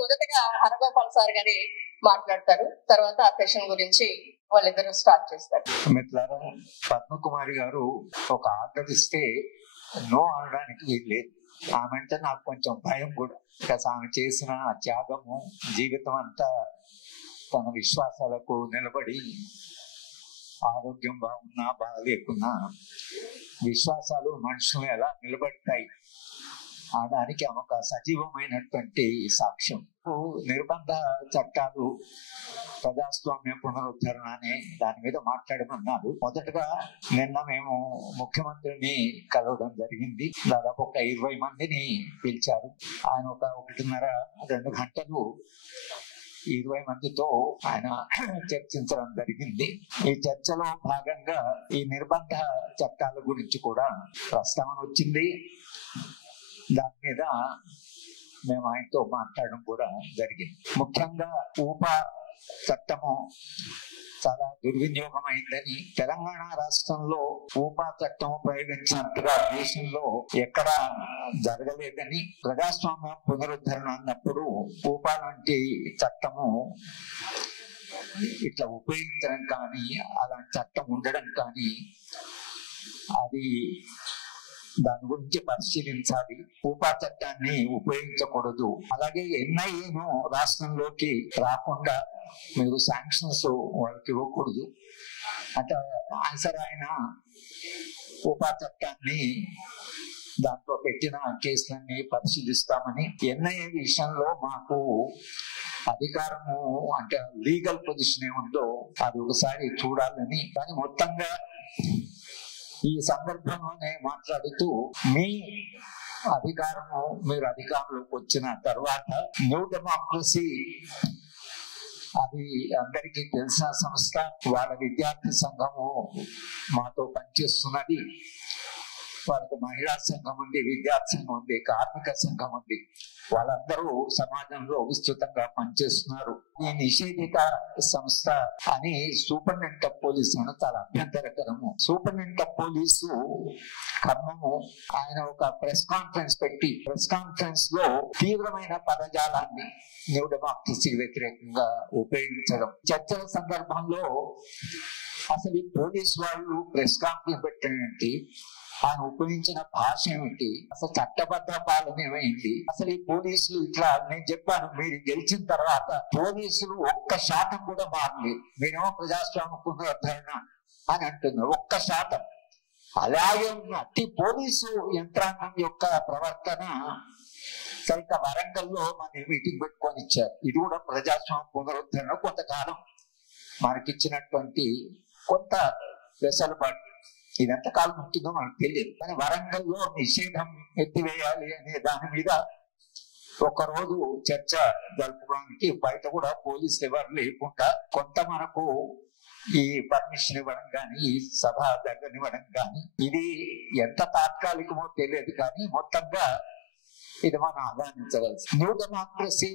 మొదటగా హరగోపాల్ సార్ గారి మాట్లాడతారు, తర్వాత ఆ సెషన్ గురించి వాళ్ళిద్దరూ స్టార్ట్ చేస్తారు. మిత్రులారా, పద్మకుమారి గారు ఒక ఆర్డర్ ఇస్తే నో అనడానికి వీల్లేదు. ఆమె అంటే నాకు కొంచెం భయం కూడా. ఆమె చేసిన త్యాగము, జీవితం అంతా తన విశ్వాసాలకు నిలబడి, ఆరోగ్యం బాగున్నా బాగలేకున్నా విశ్వాసాలు మనుషులు ఎలా నిలబడతాయి అనడానికి ఆమె ఒక సజీవమైనటువంటి సాక్ష్యం. నిర్బంధ చట్టాలు, ప్రజాస్వామ్య పునరుద్ధరణ అనే దాని మీద మాట్లాడమన్నారు. మొదటగా నిన్న మేము ముఖ్యమంత్రిని కలవడం జరిగింది. దాదాపు ఒక 20 మందిని పిలిచారు. ఆయన ఒక 1.5-2 గంటలు 20 మందితో ఆయన చర్చించడం జరిగింది. ఈ చర్చలో భాగంగా ఈ నిర్బంధ చట్టాల గురించి కూడా ప్రస్తావన వచ్చింది. దాని మీద మేము ఆయనతో మాట్లాడడం కూడా జరిగింది. ముఖ్యంగా ఊపా చట్టము చాలా దుర్వినియోగం అయిందని, తెలంగాణ రాష్ట్రంలో ఊపా చట్టం ప్రయోగించినట్టుగా దేశంలో ఎక్కడా జరగలేదని, ప్రజాస్వామ్య పునరుద్ధరణ అన్నప్పుడు ఊపా లాంటి చట్టము ఇట్లా ఉపయోగించడం కానీ, అలాంటి చట్టం ఉండడం కానీ, అది దాని గురించి పరిశీలించాలి. ఊపా చట్టాన్ని ఉపయోగించకూడదు. అలాగే ఎన్ఐఏను రాష్ట్రంలోకి రాకుండా మీరు శాంక్షన్స్ వాళ్ళకి ఇవ్వకూడదు అంటే ఆన్సర్ ఆయన ఊపా చట్టాన్ని, దాంట్లో పెట్టిన కేసులన్నీ పరిశీలిస్తామని, ఎన్ఐఏ విషయంలో మాకు అధికారము అంటే లీగల్ పొజిషన్ ఏముందో అది ఒకసారి చూడాలని. కానీ మొత్తంగా ఈ సందర్భంలోనే మాట్లాడుతూ, మీ అధికారము, మీరు అధికారంలోకి వచ్చిన తర్వాత న్యూ డెమోక్రసీ అది అందరికీ తెలిసిన సంస్థ. వాళ్ళ విద్యార్థి సంఘము మాతో పనిచేస్తున్నది. వాళ్ళకి మహిళా సంఘం ఉంది, విద్యార్థి సంఘం ఉంది, కార్మిక సంఘం ఉంది. వాళ్ళందరూ సమాజంలో విస్తృతంగా పనిచేస్తున్నారు. ఈ నిషేధిత సంస్థ అని సూపరింటెండెంట్ ఆఫ్ పోలీసు అని చాలా అభ్యంతరకరము. సూపరింటెండెంట్ ఆఫ్ పోలీసు ఖమ్మము ఆయన ఒక ప్రెస్ కాన్ఫరెన్స్ పెట్టి, ప్రెస్ కాన్ఫరెన్స్ లో తీవ్రమైన పదజాలాన్ని న్యూ డెమోక్రసీ వ్యతిరేకంగా ఉపయోగించడం. చర్చల సందర్భంలో అసలు ఈ పోలీసు వాళ్ళు ప్రెస్ కాన్ఫరెన్స్ పెట్టినట్టు ఆయన ఉపయోగించిన భాష ఏమిటి, అసలు చట్టబద్ధ పాలన ఏమైంది, అసలు ఈ పోలీసులు ఇట్లా. నేను చెప్పాను, మీరు గెలిచిన తర్వాత పోలీసులు 1% కూడా మారలేదు. మీరేమో ప్రజాస్వామ్య పునరుద్ధరణ అని అంటున్నారు, 1%. అలాగే ఉన్న అట్టి పోలీసు యంత్రాంగం యొక్క ప్రవర్తన సరిగ్గా వరంగల్లో మన మీటింగ్ పెట్టుకొని ఇచ్చారు. ఇది కూడా ప్రజాస్వామ్య పునరుద్ధరణ కొంతకాలం మనకిచ్చినటువంటి కొంత వెసులుబాటు. ఇది ఎంతకాలం ఉంటుందో మనకు తెలియదు. కానీ వరంగల్లో నిషేధం ఎత్తివేయాలి అనే దాని మీద ఒకరోజు చర్చ జరుపుకోవడానికి బయట కూడా పోలీసులు ఎవరు లేకుండా కొంత మనకు ఈ పర్మిషన్ ఇవ్వడం కానీ, ఈ సభ జరగనివ్వడం కానీ, ఇది ఎంత తాత్కాలికమో తెలియదు. కానీ మొత్తంగా ఇది మనం ఆహ్వానించవలసి. న్యూ డెమోక్రసీ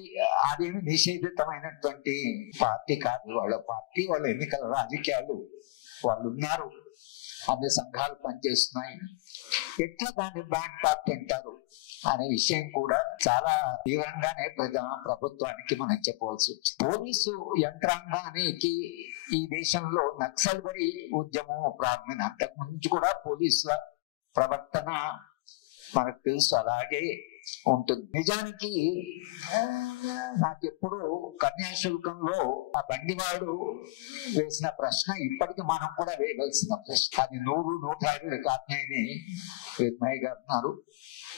అదేమి నిషేధితమైనటువంటి పార్టీ కాదు. వాళ్ళ పార్టీ, వాళ్ళ ఎన్నికల రాజకీయాలు వాళ్ళు ఉన్నారు, అన్ని సంఘాలు పనిచేస్తున్నాయి. ఎట్లా దాన్ని బ్యాన్ పార్టీ అంటారు అనే విషయం కూడా చాలా తీవ్రంగానే ప్రభుత్వానికి మనం చెప్పవలసి వచ్చింది. పోలీసు యంత్రాంగానికి ఈ దేశంలో నక్సల్బరీ ఉద్యమం ప్రారంభమైన అంతకు ముందు కూడా పోలీసుల ప్రవర్తన మనకు తెలుసు, అలాగే ఉంటుంది. నిజానికి నాకెప్పుడు కన్యాశుల్కంలో ఆ బండివాడు వేసిన ప్రశ్న ఇప్పటికీ మనం కూడా వేయవలసిన ప్రశ్న. అది 100-150 కాజ్ఞాయిని విద్మయ్య గారు ఉన్నారు.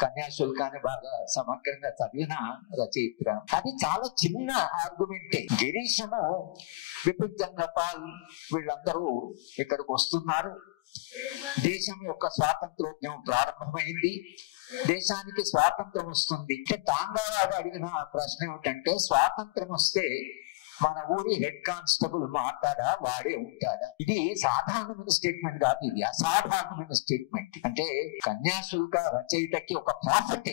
కన్యాశుల్కాన్ని బాగా సమగ్రంగా చదివిన రచయిత్ర. అది చాలా చిన్న ఆర్గ్యుమెంటే. గిరీశము, బిపిన్ చంద్రపాల్ వీళ్ళందరూ ఇక్కడికి వస్తున్నారు. దేశం యొక్క స్వాతంత్రోద్యమం ప్రారంభమైంది, దేశానికి స్వాతంత్రం వస్తుంది. తాంగారావు అడిగిన ప్రశ్న ఏమిటంటే, స్వాతంత్రం వస్తే మన ఊరి హెడ్ కానిస్టేబుల్ మాట్లాడా, వాడే ఉంటాడా? ఇది సాధారణమైన స్టేట్మెంట్ కాదు, ఇది అసాధారణమైన స్టేట్మెంట్. అంటే కన్యాశుల్క రచయితకి ఒక ప్రాఫిట్.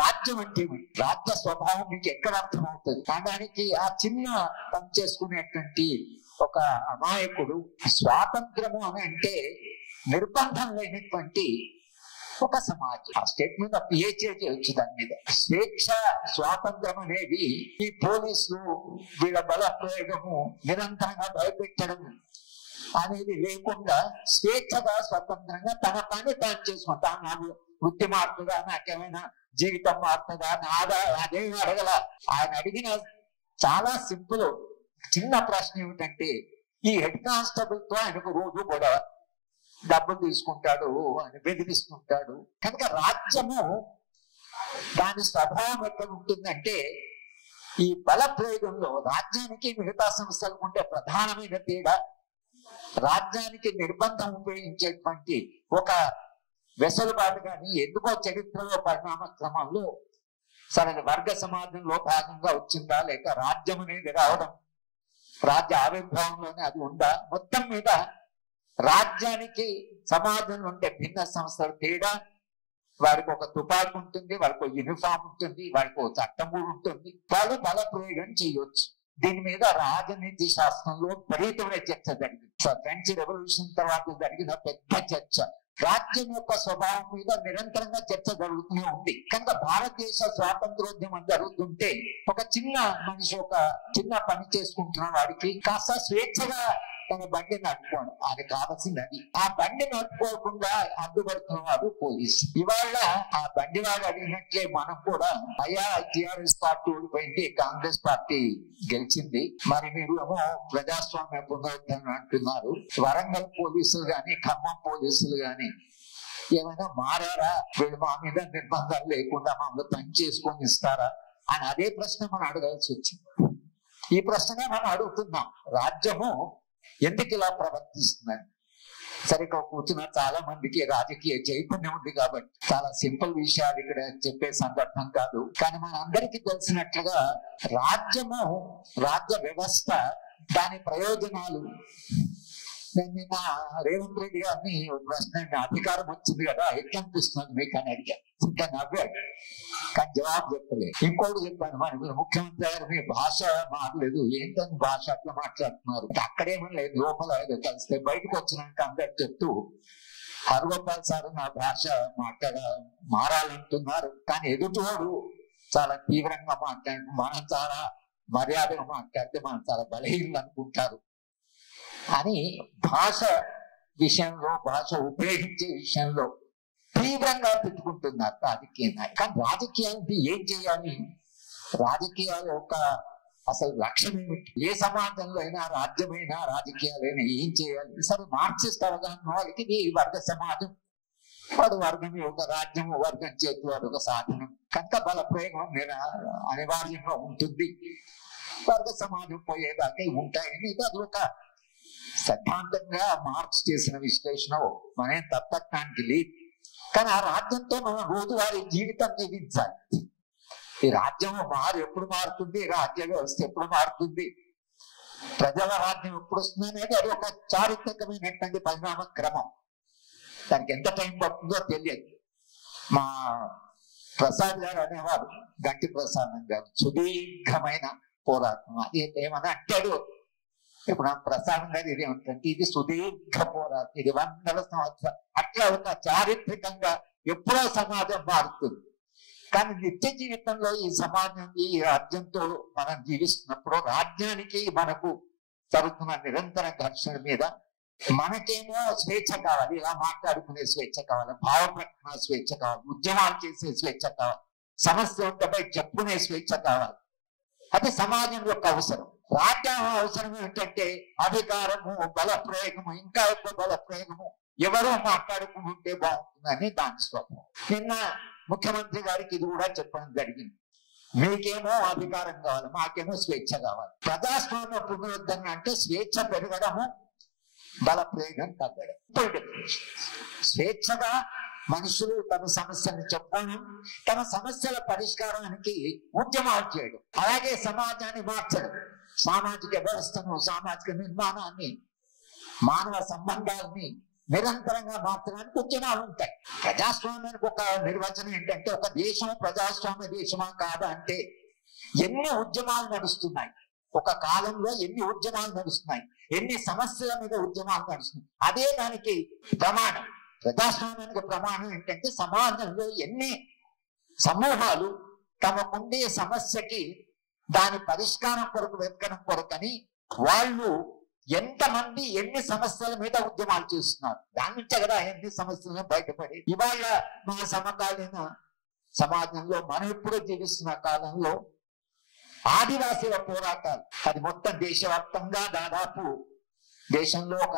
రాజ్యం అంటే రాజ్య స్వభావం మీకు ఎక్కడ అర్థమవుతుంది? దానికి ఆ చిన్న పని చేసుకునేటువంటి ఒక అమాయకుడు స్వాతంత్రము అని అంటే నిర్బంధం లేనటువంటి ఒక సమాజం. ఆ స్టేట్మెంట్ పిహెచ్ఏ చేయొచ్చు దాని మీద. స్వేచ్ఛ స్వాతంత్రం అనేది ఈ పోలీసులు వీళ్ళ బల ప్రయోగము నిరంతరంగా భయపెట్టడం అనేది లేకుండా స్వేచ్ఛగా స్వతంత్రంగా తన పని తాను చేసుకుంటా. నాకు వృత్తి మారుతుందా, నాకేమైనా జీవితం మారుతుందా, నాదా అదేం అడగల. ఆయన అడిగిన చాలా సింపుల్ చిన్న ప్రశ్న ఏమిటంటే, ఈ హెడ్ కానిస్టేబుల్ తో ఆయనకు రోజు గొడవ, డబ్బులు తీసుకుంటాడు, ఆయన బెదిరిస్తుంటాడు. కనుక రాజ్యము దాని స్వభావం ఎక్కడ ఉంటుందంటే, ఈ బల ప్రయోగంలో రాజ్యానికి మిగతా సంస్థలకు ఉండే ప్రధానమైన తేడా, రాజ్యానికి నిర్బంధం ఉపయోగించేటువంటి ఒక వెసులుబాటు కానీ ఎందుకో చరిత్రలో పరిణామ క్రమంలో సరే వర్గ సమాజంలో భాగంగా వచ్చిందా, లేక రాజ్యం అనేది రావడం రాజ్య ఆవిర్భావంలోనే అది ఉందా, మొత్తం మీద రాజ్యానికి సమాజంలో ఉండే భిన్న సంస్థల తేడా, వారికి ఒక తుపాకి ఉంటుంది, వారికి ఒక యూనిఫామ్ ఉంటుంది, వారికి ఒక చట్టం కూడా ఉంటుంది, వాళ్ళు బల ప్రయోగం చేయొచ్చు. దీని మీద రాజనీతి శాస్త్రంలో విపరీతమైన చర్చ జరిగింది. ఫ్రెంచ్ రెవల్యూషన్ తర్వాత జరిగిన పెద్ద చర్చ రాజ్యం యొక్క స్వభావం మీద నిరంతరంగా చర్చ జరుగుతూనే ఉంది. కనుక భారతదేశ స్వాతంత్రోద్యమం జరుగుతుంటే ఒక చిన్న మనిషి ఒక చిన్న పని చేసుకుంటున్న వాడికి కాస్త స్వేచ్ఛగా తన బండి నడుపుకోవడం, అది కావాల్సింది అది. ఆ బండి నడుపుకోకుండా అడ్డుపడుతున్న వాడు పోలీసు. ఇవాళ ఆ బండి వాడు అడిగినట్లే మనం కూడా అయ్యా టిఆర్ఎస్ పార్టీ ఓడిపోయింది, కాంగ్రెస్ పార్టీ గెలిచింది, మరి మీరు ఏమో ప్రజాస్వామ్య పునరుద్ధరణ అంటున్నారు, వరంగల్ పోలీసులు గాని ఖమ్మం పోలీసులు గాని ఏమైనా మారారా, వీళ్ళు మా మీద నిర్బంధాలు లేకుండా మమ్మల్ని పని చేసుకొని ఇస్తారా అని అదే ప్రశ్న మనం అడగాల్సి వచ్చింది. ఈ ప్రశ్ననే మనం అడుగుతున్నాం, రాజ్యము ఎందుకు ఇలా ప్రవర్తిస్తుందని. సరిగ్గా కూర్చున్న చాలా మందికి రాజకీయ చైతన్యం ఉంది కాబట్టి చాలా సింపుల్ విషయాలు ఇక్కడ చెప్పే సందర్భం కాదు. కానీ మన అందరికీ తెలిసినట్లుగా రాజ్యము, రాజ్య వ్యవస్థ, దాని ప్రయోజనాలు. నేను నిన్న రేవంత్ రెడ్డి గారిని ప్రశ్న, అధికారం వచ్చింది కదా ఎట్లా అనిపిస్తుంది మీకు అని అడిగా. ఇంకా నవ్వాడు, కానీ జవాబు చెప్పలేదు. ఇంకోటి చెప్పాను, మరి మీరు ముఖ్యమంత్రి గారు మీ భాష మారలేదు, ఏంటని భాష అట్లా మాట్లాడుతున్నారు. అక్కడేమో లేదు, లోపల ఏదో కలిస్తే బయటకు వచ్చినాక అందరు చెప్తూ హరగోపాల్ సార్ నా భాష మారాలంటున్నారు, కానీ ఎదుటివాడు చాలా తీవ్రంగా మాట్లాడి మనం చాలా మర్యాదగా మాట్లాడితే మనం చాలా బలహీనలు అనుకుంటారు అని భాష విషయంలో, భాష ఉపయోగించే విషయంలో తీవ్రంగా పెట్టుకుంటున్నారు రాజకీయ నాయకులు. కానీ రాజకీయానికి ఏం చేయాలి, రాజకీయాలు ఒక అసలు లక్ష్యం ఏమిటి, ఏ సమాజంలో అయినా రాజ్యమైనా రాజకీయాలైనా ఏం చేయాలి. సరే మార్క్సిస్ట్ అవగాహన వాళ్ళకి ఇది వర్గ సమాజం, వాడు వర్గం ఒక రాజ్యం వర్గం చేతి వాడు ఒక సాధనం, కనుక బల ప్రయోగం అనివార్యంగా ఉంటుంది, వర్గ సమాజం పోయేదాకా ఉంటాయని అది ఒక సిద్ధాంతంగా మార్క్స్ చేసిన విశ్లేషణ. మనం తప్పటానికి లేదు, కానీ ఆ రాజ్యంతో మనం రోజువారీ జీవితం జీవించాలి. ఈ రాజ్యం ఎప్పుడు మారుతుంది, రాజ్య వ్యవస్థ ఎప్పుడు మారుతుంది, ప్రజల రాజ్యం ఎప్పుడు వస్తుంది అనేది అది ఒక చారిత్రకమైనటువంటి పరిణామ క్రమం. దానికి ఎంత టైం పడుతుందో తెలియదు. మా ప్రసాద్ గారు అనేవారు, గంటి ప్రసాదం గారు, సుదీర్ఘమైన పోరాటం. అది ఏమన్నా అంటాడు ఇప్పుడు ప్రసాదం గారు, ఇది ఏమంటే ఇది సుదీర్ఘ పోరాటం, ఇది 100 సంవత్సరాలు అట్లా ఉన్న చారిత్రకంగా ఎప్పుడో సమాజం మారుతుంది. కానీ నిత్య జీవితంలో ఈ సమాజం, ఈ రాజ్యంతో మనం జీవిస్తున్నప్పుడు రాజ్యానికి మనకు జరుగుతున్న నిరంతర ఘర్షణ మీద మనకేమో స్వేచ్ఛ కావాలి, ఇలా మాట్లాడుకునే స్వేచ్ఛ కావాలి, భావ ప్రకటన స్వేచ్ఛ కావాలి, ఉద్యమాలు చేసే స్వేచ్ఛ కావాలి, సమస్య ఉంటపై చెప్పుకునే స్వేచ్ఛ కావాలి. అది సమాజం యొక్క అవసరం. రాజ్యాంగం అవసరం ఏంటంటే అధికారము, బల ప్రయోగము, ఇంకా ఎక్కువ బల ప్రయోగము, ఎవరో మాట్లాడుకుంటుంటే బాగుంటుందని దాని స్వభావం. నిన్న ముఖ్యమంత్రి గారికి ఇది కూడా చెప్పడం జరిగింది, మీకేమో అధికారం కావాలి, మాకేమో స్వేచ్ఛ కావాలి. ప్రజాస్వామ్య పునరుద్ధరణ అంటే స్వేచ్ఛ పెరగడము, బల ప్రయోగం తగ్గడం. స్వేచ్ఛగా మనుషులు తమ సమస్యలను చెప్పడం, తమ సమస్యల పరిష్కారానికి ఉద్యమాలు చేయడం, అలాగే సమాజాన్ని మార్చడం, సామాజిక వ్యవస్థను, సామాజిక నిర్మాణాన్ని, మానవ సంబంధాలని నిరంతరంగా మార్చడానికి ఉద్యమాలు ఉంటాయి. ప్రజాస్వామ్యానికి ఒక నిర్వచనం ఏంటంటే, ఒక దేశం ప్రజాస్వామ్య దేశమా కాదా అంటే ఎన్ని ఉద్యమాలు నడుస్తున్నాయి, ఒక కాలంలో ఎన్ని ఉద్యమాలు నడుస్తున్నాయి, ఎన్ని సమస్యల మీద ఉద్యమాలు నడుస్తున్నాయి, అదే దానికి ప్రమాణం. ప్రజాస్వామ్యానికి ప్రమాణం ఏంటంటే సమాజంలో ఎన్ని సమూహాలు తమకుండే సమస్యకి దాని పరిష్కారం కొరకు వెతకడం కొరకని వాళ్ళు ఎంతమంది ఎన్ని సమస్యల మీద ఉద్యమాలు చేస్తున్నారు. దాని నుంచే కదా ఎన్ని సమస్యలను బయటపడి ఇవాళ మన సమకాలీన సమాజంలో మనం ఎప్పుడూ జీవిస్తున్న కాలంలో ఆదివాసీల పోరాటాలు అది మొత్తం దేశవ్యాప్తంగా దాదాపు దేశంలో ఒక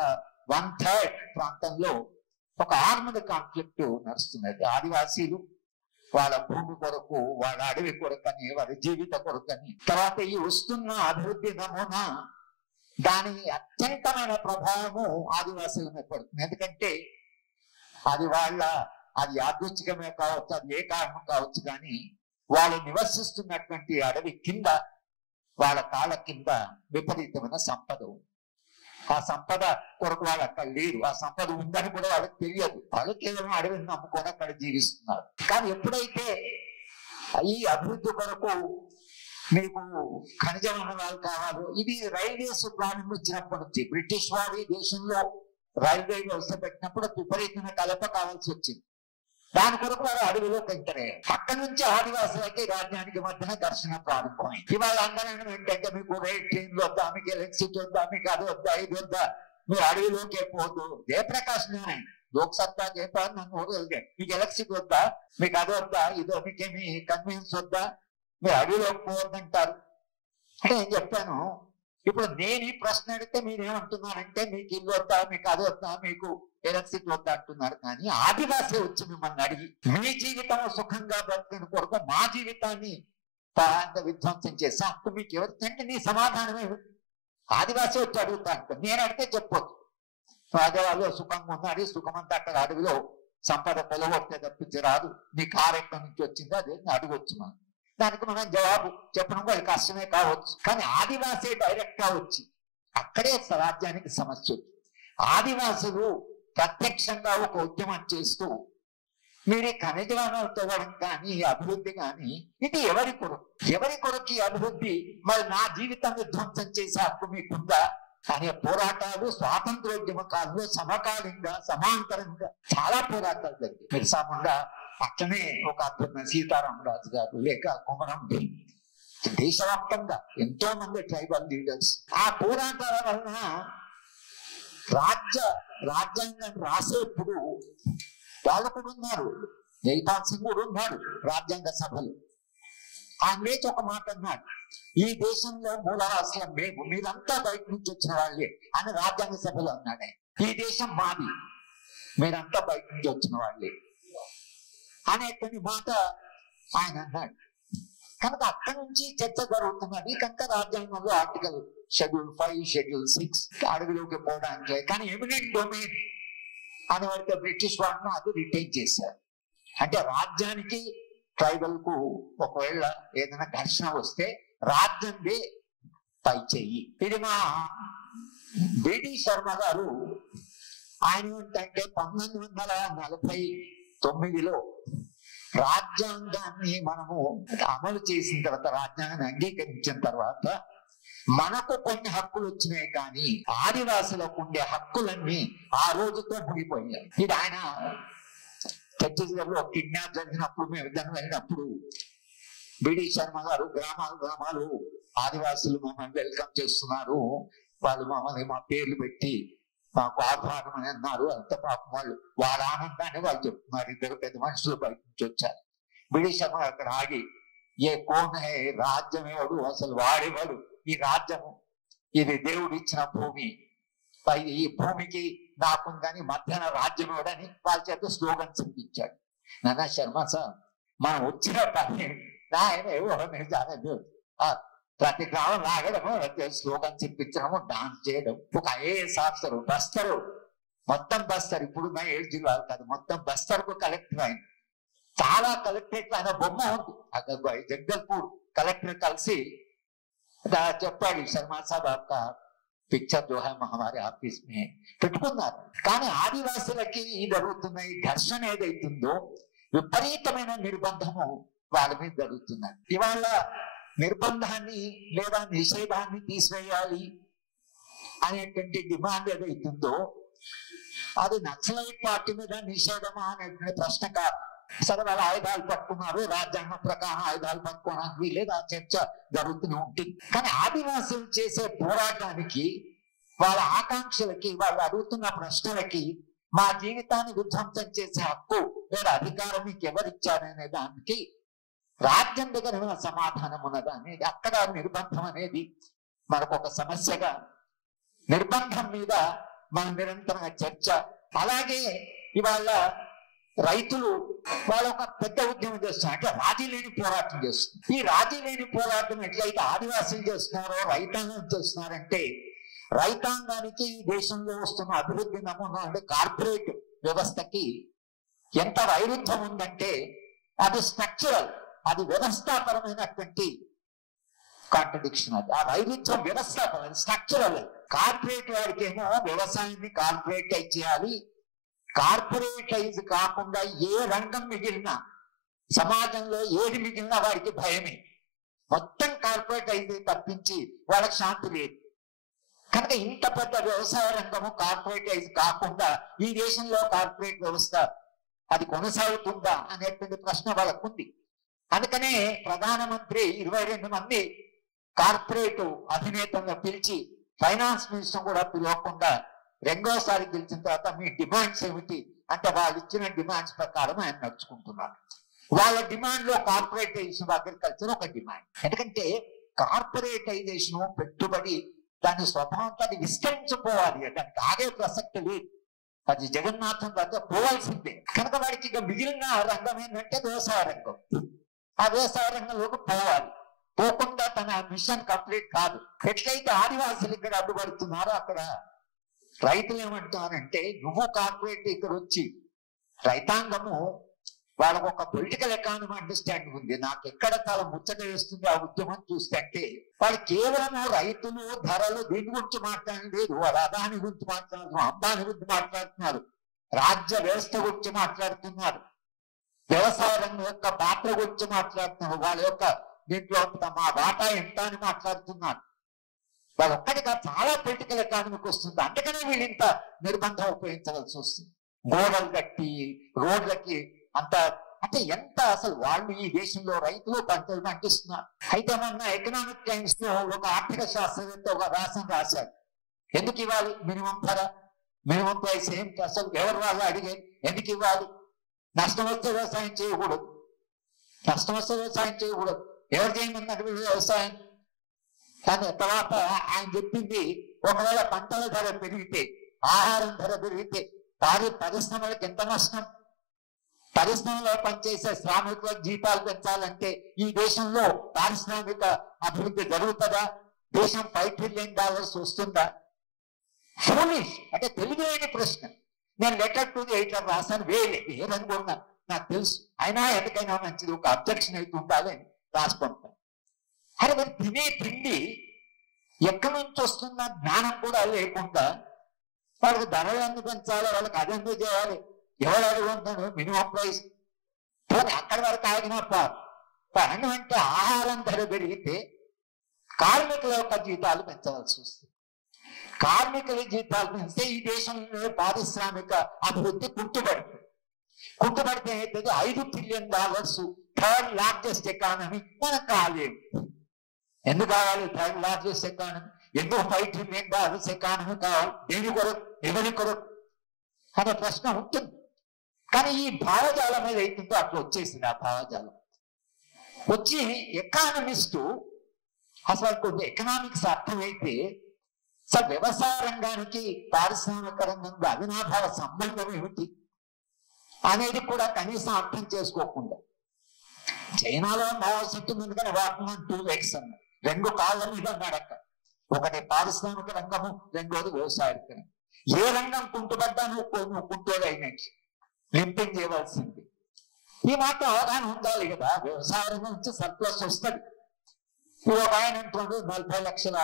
1/3 ప్రాంతంలో ఒక ఆర్మడ్ కాన్ఫ్లిక్ట్ నడుస్తున్నది. ఆదివాసీలు వాళ్ళ భూమి కొరకు, వాళ్ళ అడవి కొరకని, వాళ్ళ జీవిత కొరకని. తర్వాత ఈ వస్తున్న అభివృద్ధి నమూనా దాని అత్యంతమైన ప్రభావము ఆదివాసుల మీద పడుతుంది. ఎందుకంటే అది యాదృచ్ఛికమే కావచ్చు, అది ఏ కారణం కావచ్చు, కానీ వాళ్ళు నివసిస్తున్నటువంటి అడవి కింద వాళ్ళ కాళ్ళ కింద విపరీతమైన సంపద ఉంది. ఆ సంపద కొరకు వాళ్ళు అక్కడ లేరు. ఆ సంపద ఉందని కూడా వాళ్ళకి తెలియదు. వాళ్ళు కేవలం అడవిని నమ్ముకొని అక్కడ జీవిస్తున్నారు. కానీ ఎప్పుడైతే ఈ అభివృద్ధి కొరకు మీకు ఖనిజ వనరులు కావాలో, ఇది రైల్వేస్ ప్రారంభించినప్పటి నుంచి బ్రిటిష్ వారు ఈ దేశంలో రైల్వే వ్యవస్థ పెట్టినప్పుడు విపరీతమైన కలప కావాల్సి వచ్చింది. దాని కొరకు వారు అడవిలోకి ఎంటరయ్యారు. అక్కడి నుంచి ఆదివాసులకి రాజ్యానికి మధ్యన ఘర్షణ ప్రారంభమైంది. ఇవాళ అందరం ఏంటంటే మీకు రైల్ ట్రైన్లు వద్దా, మీకు ఎలక్ట్రిసిటీ వద్దా, మీకు అది వద్దా, ఇది వద్దా, మీరు అడవిలోకి పోదు. జయప్రకాష్ నారాయణ లోక్సత్తా జయపాల్ నన్ను మీకు ఎలక్ట్రిసిటీ వద్దా, మీకు అది వద్దా, ఇదో మీకేమి కన్వీనియన్స్ వద్దా, మీరు అడవిలోకి పోవద్దంటారు. అంటే నేను చెప్పాను, ఇప్పుడు నేను ఈ ప్రశ్న అడిగితే మీరేమంటున్నారంటే మీకు ఇల్లు వద్దా, మీకు అది వద్దా, మీకు ఎలక్ట్రిసిటీ వద్దా అంటున్నారు. కానీ ఆదివాసీ వచ్చి మిమ్మల్ని అడిగి మీ జీవితం సుఖంగా బ్రతకని కొరకు మా జీవితాన్ని విధ్వంసం చేసి అప్పుడు మీకు ఎవరికంటే నీ సమాధానం ఏమిటి? ఆదివాసీ వచ్చి అడుగుతా అంట. నేను అడిగితే చెప్పొద్దు. రాజవాళ్ళు సుఖంగా ఉన్నాడు, సుఖమంతా అక్కడ అడవిలో సంపద పొలగొట్టే తప్పించి రాదు, నీ కారు ఎక్కడి నుంచి వచ్చిందో అదే అడగొచ్చు. మనం దానికి మనం జవాబు చెప్పడం కూడా కష్టమే కావచ్చు. కానీ ఆదివాసీ డైరెక్ట్ గా వచ్చి అక్కడే రాజ్యానికి సమస్య వచ్చింది. ఆదివాసులు ప్రత్యక్షంగా ఒక ఉద్యమం చేస్తూ మీరు ఖనిజ వనరులు తవ్వడం కానీ అభివృద్ధి కానీ ఇది ఎవరి కొరకు ఈ అభివృద్ధి? మరి నా జీవితం విధ్వంసం చేసే హక్కు మీకుందా అనే పోరాటాలు స్వాతంత్రోద్యమ కాలంలో సమకాలీనంగా సమాంతరంగా చాలా పోరాటాలు జరిగాయి. మిర్సాముండా అట్లనే ఒక అద్భుతమైన సీతారామరాజు గారు, లేక కొమరం భీమ్, దేశవ్యాప్తంగా ఎంతో మంది ట్రైబల్ లీడర్స్ ఆ పోరాటాల వలన రాజ్యాంగం రాసేప్పుడు వాళ్ళు కూడా ఉన్నారు. జైపాల్ సింగ్ కూడా ఉన్నాడు రాజ్యాంగ సభలు. ఆయన లేచి ఒక మాట అన్నాడు, ఈ దేశంలో మూలవాసులం మేము, మీరంతా బయట నుంచి వచ్చిన వాళ్ళే అని రాజ్యాంగ సభలో అన్నాడు. ఈ దేశం మాది, మీరంతా బయట నుంచి వచ్చిన వాళ్ళే అనేటువంటి మాట ఆయన అన్నాడు. కనుక అక్కడి నుంచి చర్చ జరుగుతున్నది. కనుక రాజ్యాంగంలో ఆర్టికల్ షెడ్యూల్ 5, షెడ్యూల్ 6 అడవిలోకి పోవడానికి, కానీ ఎమినెంట్ డొమైన్ అని వాడితే బ్రిటిష్ వాళ్ళను అది రిటైన్ చేశారు. అంటే రాజ్యానికి ట్రైబల్ కు ఒకవేళ ఏదైనా ఘర్షణ వస్తే రాజ్యందే పై చెయ్యి. ఇది మా బిడి శర్మ గారు ఆయన ఏంటంటే 1949లో రాజ్యాంగాన్ని మనము అమలు చేసిన తర్వాత, రాజ్యాంగాన్ని అంగీకరించిన తర్వాత మనకు కొన్ని హక్కులు వచ్చినాయి, కానీ ఆదివాసులకు ఉండే హక్కులన్నీ ఆ రోజుతో ముగిపోయాయి. ఇది ఆయన ఛత్తీస్గఢ్ లో కిడ్నాప్ జరిగినప్పుడు మేము ఇద్దరు వెళ్ళినప్పుడు బిడి శర్మ గారు గ్రామాలు ఆదివాసులు మమ్మల్ని వెల్కమ్ చేస్తున్నారు, వాళ్ళు మమ్మల్ని మా పేర్లు పెట్టి మాకు ఆహ్వానం అని అన్నారు. అంత పాపం వాళ్ళ ఆనందాన్ని వాళ్ళు చెప్తున్నారు. ఇద్దరు పెద్ద మనుషులు బయట నుంచి వచ్చారు. బిడి శర్మ అక్కడ ఆగి, ఏ కోన్ హే, రాజ్యం ఎవడు, అసలు వాడేవాడు, ఈ రాజ్యము ఇది దేవుడు ఇచ్చిన భూమి, ఈ భూమికి నాకుందని మధ్యాహ్న రాజ్యం ఎవడని వాళ్ళ చేత స్లోగన్ చెప్పించాడు. నానా శర్మ సార్, మనం వచ్చిన పని ఆయన ప్రతి గ్రామం లాగడము, స్లోగన్ చెప్పించడము, డాన్స్ చేయడం. ఒక ఐఏఎస్ ఆఫీసర్ బస్తరు, మొత్తం బస్తర్, ఇప్పుడు 7 జిల్లాలు కాదు, మొత్తం బస్తర్కు కలెక్టర్ ఆయన. చాలా కలెక్టరేట్ ఆయన బొమ్మ ఉంది. అక్కడ జగదల్పూర్ కలెక్టర్ కలిసి చెప్పాడు, శర్మ సాబ్ ఆప్కా పిక్చర్ जो है हमारे ఆఫీస్ में పెట్టుకున్నారు. కానీ ఆదివాసులకి జరుగుతున్న ఈ ఘర్షణ ఏదైతుందో విపరీతమైన నిర్బంధము వాళ్ళ మీద జరుగుతున్నది. ఇవాళ నిర్బంధాన్ని లేదా నిషేధాన్ని తీసివేయాలి అనేటువంటి డిమాండ్ ఏదైతుందో అది నక్సలైట్ పార్టీ మీద నిషేధమా అనే ప్రశ్న కాదు. సరే వాళ్ళు ఆయుధాలు పట్టుకున్నారు, రాజ్యాంగం ప్రకారం ఆయుధాలు పట్టుకోవడానికి వీలేదు, ఆ చర్చ జరుగుతూనే ఉంటుంది. కానీ ఆదివాసులు చేసే పోరాటానికి, వాళ్ళ ఆకాంక్షలకి, వాళ్ళు అడుగుతున్న ప్రశ్నలకి మా జీవితాన్ని విధ్వంసం చేసే హక్కు లేదా అధికారం మీకు ఎవరిచ్చారనే దానికి రాజ్యం దగ్గర ఉన్న సమాధానం ఉన్నదా అనేది, అక్కడ నిర్బంధం అనేది మనకు ఒక సమస్యగా, నిర్బంధం మీద మన నిరంతరంగా చర్చ. అలాగే ఇవాళ రైతులు వాళ్ళ ఒక పెద్ద ఉద్యమం చేస్తున్నారు, అంటే రాజీ లేని పోరాటం చేస్తున్నారు. ఈ రాజీ లేని పోరాటం ఎట్లయితే ఆదివాసులు చేస్తున్నారో రైతాంగం చేస్తున్నారంటే, రైతాంగానికి ఈ దేశంలో వస్తున్న అభివృద్ధి నమూనా అంటే కార్పొరేట్ వ్యవస్థకి ఎంత వైరుధ్యం ఉందంటే అది స్ట్రక్చరల్, అది వ్యవస్థాపరమైనటువంటి కాంట్రడిక్షన్. అది ఆ వైరుధ్యం వ్యవస్థాపరం, స్ట్రక్చరల్. కార్పొరేట్ వాడికి ఏమో వ్యవసాయాన్ని కార్పొరేటైజ్ చేయాలి, కార్పొరేటైజ్ కాకుండా ఏ రంగం మిగిలినా, సమాజంలో ఏది మిగిలినా వాడికి భయమే. మొత్తం కార్పొరేటైజ్ తప్పించి వాళ్ళకి శాంతి లేదు. కనుక ఇంత పెద్ద వ్యవసాయ రంగము కార్పొరేటైజ్ కాకుండా ఈ దేశంలో కార్పొరేట్ వ్యవస్థ అది కొనసాగుతుందా అనేటువంటి ప్రశ్న వాళ్ళకు ఉంది. అందుకనే ప్రధానమంత్రి 22 మంది కార్పొరేట్ అధినేతలను పిలిచి, ఫైనాన్స్ మినిస్టర్ కూడా పిలవకుండా రెండోసారి గెలిచిన తర్వాత మీ డిమాండ్స్ ఏమిటి అంటే వాళ్ళు ఇచ్చిన డిమాండ్స్ ప్రకారం ఆయన నడుచుకుంటున్నారు. వాళ్ళ డిమాండ్ లో కార్పొరేటైజేషన్ ఆఫ్ అగ్రికల్చర్ ఒక డిమాండ్. ఎందుకంటే కార్పొరేటైజేషన్ పెట్టుబడి దాని స్వభావంతో అది విస్తరించిపోవాలి, దానికి ఆగే ప్రసక్తి లేదు, అది జగన్నాథం దగ్గర పోవాల్సిందే. కనుక వాడికి ఇక మిగిలిన రంగం ఏంటంటే వ్యవసాయ రంగం. ఆ వ్యవసాయ రంగంలోకి పోవాలి, పోకుండా తన మిషన్ కంప్లీట్ కాదు. ఎట్లయితే ఆదివాసులు ఇక్కడ అడ్డుపడుతున్నారో అక్కడ రైతులు ఏమంటారంటే, నువ్వు కార్పొరేట్ ఇక్కడ వచ్చి, రైతాంగము వాళ్ళకు ఒక పొలిటికల్ ఎకానమీ అండర్స్టాండింగ్ ఉంది. నాకు ఎక్కడ చాలా ముచ్చట వేస్తుంది ఆ ఉద్యమం చూస్తే అంటే, వాళ్ళు కేవలం రైతులు ధరలు దీని గురించి మాట్లాడలేదు, వాళ్ళు అదాని గురించి మాట్లాడుతున్నారు, అంబాని గురించి మాట్లాడుతున్నారు, రాజ్య వ్యవస్థ గురించి మాట్లాడుతున్నారు, వ్యవసాయ రంగం యొక్క పాత్ర గురించి మాట్లాడుతున్నారు, వాళ్ళ యొక్క దీంట్లో మా వాటా ఎంత అని మాట్లాడుతున్నారు. వాళ్ళు ఒక్కటిగా చాలా పొలిటికల్ ఎకానమీకి వస్తుంది. అందుకనే వీళ్ళు ఇంత నిర్బంధం ఉపయోగించవలసి వస్తుంది. గోడలు కట్టి రోడ్లకి అంత, అంటే ఎంత అసలు వాళ్ళు ఈ దేశంలో రైతులు పంటలు పండిస్తున్నారు. అయితే మొన్న ఎకనామిక్ టైమ్స్ లో ఒక ఆర్థిక శాస్త్రవేత్త ఒక వ్యాసం రాశాడు, ఎందుకు ఇవ్వాలి మినిమం ధర, మినిమం ప్రైస్ ఏంటి, అసలు ఎవరు వాళ్ళు అడిగేది, ఎందుకు ఇవ్వాలి, నష్టం వస్తే వ్యవసాయం చేయకూడదు, నష్టం వస్తే వ్యవసాయం చేయకూడదు, ఎవరు చేయమన్నారు వ్యవసాయం. కానీ తర్వాత ఆయన చెప్పింది, ఒకవేళ పంటల ధర పెరిగితే, ఆహారం ధర పెరిగితే పరిశ్రమలకు ఎంత నష్టం, పరిశ్రమలో పనిచేసే శ్రామికుల జీతాలు పెంచాలంటే ఈ దేశంలో పారిశ్రామిక అభివృద్ధి జరుగుతుందా, దేశం $5 ట్రిలియన్ వస్తుందా? ఫూలిష్, అంటే తెలియని ప్రశ్న. నేను లెటర్ టు ది ఎడిటర్ రాశాను, వేరనుకున్నా నాకు తెలుసు, అయినా ఎందుకైనా మంచిది ఒక అబ్జెక్షన్ అయితే ఉండాలి అని రాసి పంపాను. అరే మరి తినే తిండి ఎక్కడి నుంచి వస్తున్న జ్ఞానం కూడా లేకుండా వాళ్ళకి ధరలు ఎందుకు పెంచాలి, వాళ్ళకి అది ఎందుకు చేయాలి, ఎవరు అడుగుంటాడు మినిమం ప్రైస్, కానీ అక్కడి వరకు ఆగినప్ప అంటే ఆహారం ధర పెరిగితే కార్మికుల యొక్క జీతాలు పెంచవలసి వస్తుంది. కార్మికుల జీతాలు పెంచితే ఈ దేశంలో పారిశ్రామిక అభివృద్ధి కుంటుపడితే అవుతుంది. $5 ట్రిలియన్, థర్డ్ లార్జెస్ట్ ఎకానమీ మనకు కాలేదు. ఎందుకు కావాలి థర్డ్ లార్జెస్ట్ ఎకానమీ, ఎందుకు $5 ట్రిలియన్ ఎకానమీ కావాలి, దేని కొరకు, ఎవరి కొరకు అనే ప్రశ్న ఉంటుంది. కానీ ఈ భావజాలం మీద అవుతుందో అట్లా వచ్చేసింది. ఆ భావజాలం వచ్చి ఎకానమిస్టు అసలు కొన్ని ఎకనామిక్స్ అర్థమైతే అసలు వ్యవసాయ రంగానికి పారిశ్రామిక రంగంలో అవినాభావ సంబంధం ఏమిటి అనేది కూడా కనీసం అర్థం చేసుకోకుండా, చైనాలో మావోసిట్టు ముందుగానే వాటిని 2 legs అన్నారు, 2 కాళ్ళ మీద నడక, ఒకటి పారిశ్రామిక రంగము, రెండోది వ్యవసాయ రంగం. ఏ రంగం కుంటుపడ్డా నువ్వు కుంటోడైనట్టు లింపింగ్ చేయవలసింది. ఈ మాట అవగాహన ఉండాలి కదా. వ్యవసాయ రంగం నుంచి సర్ప్లస్ వస్తుంది. ఒక ఆయన అంటున్నాడు 40 లక్షల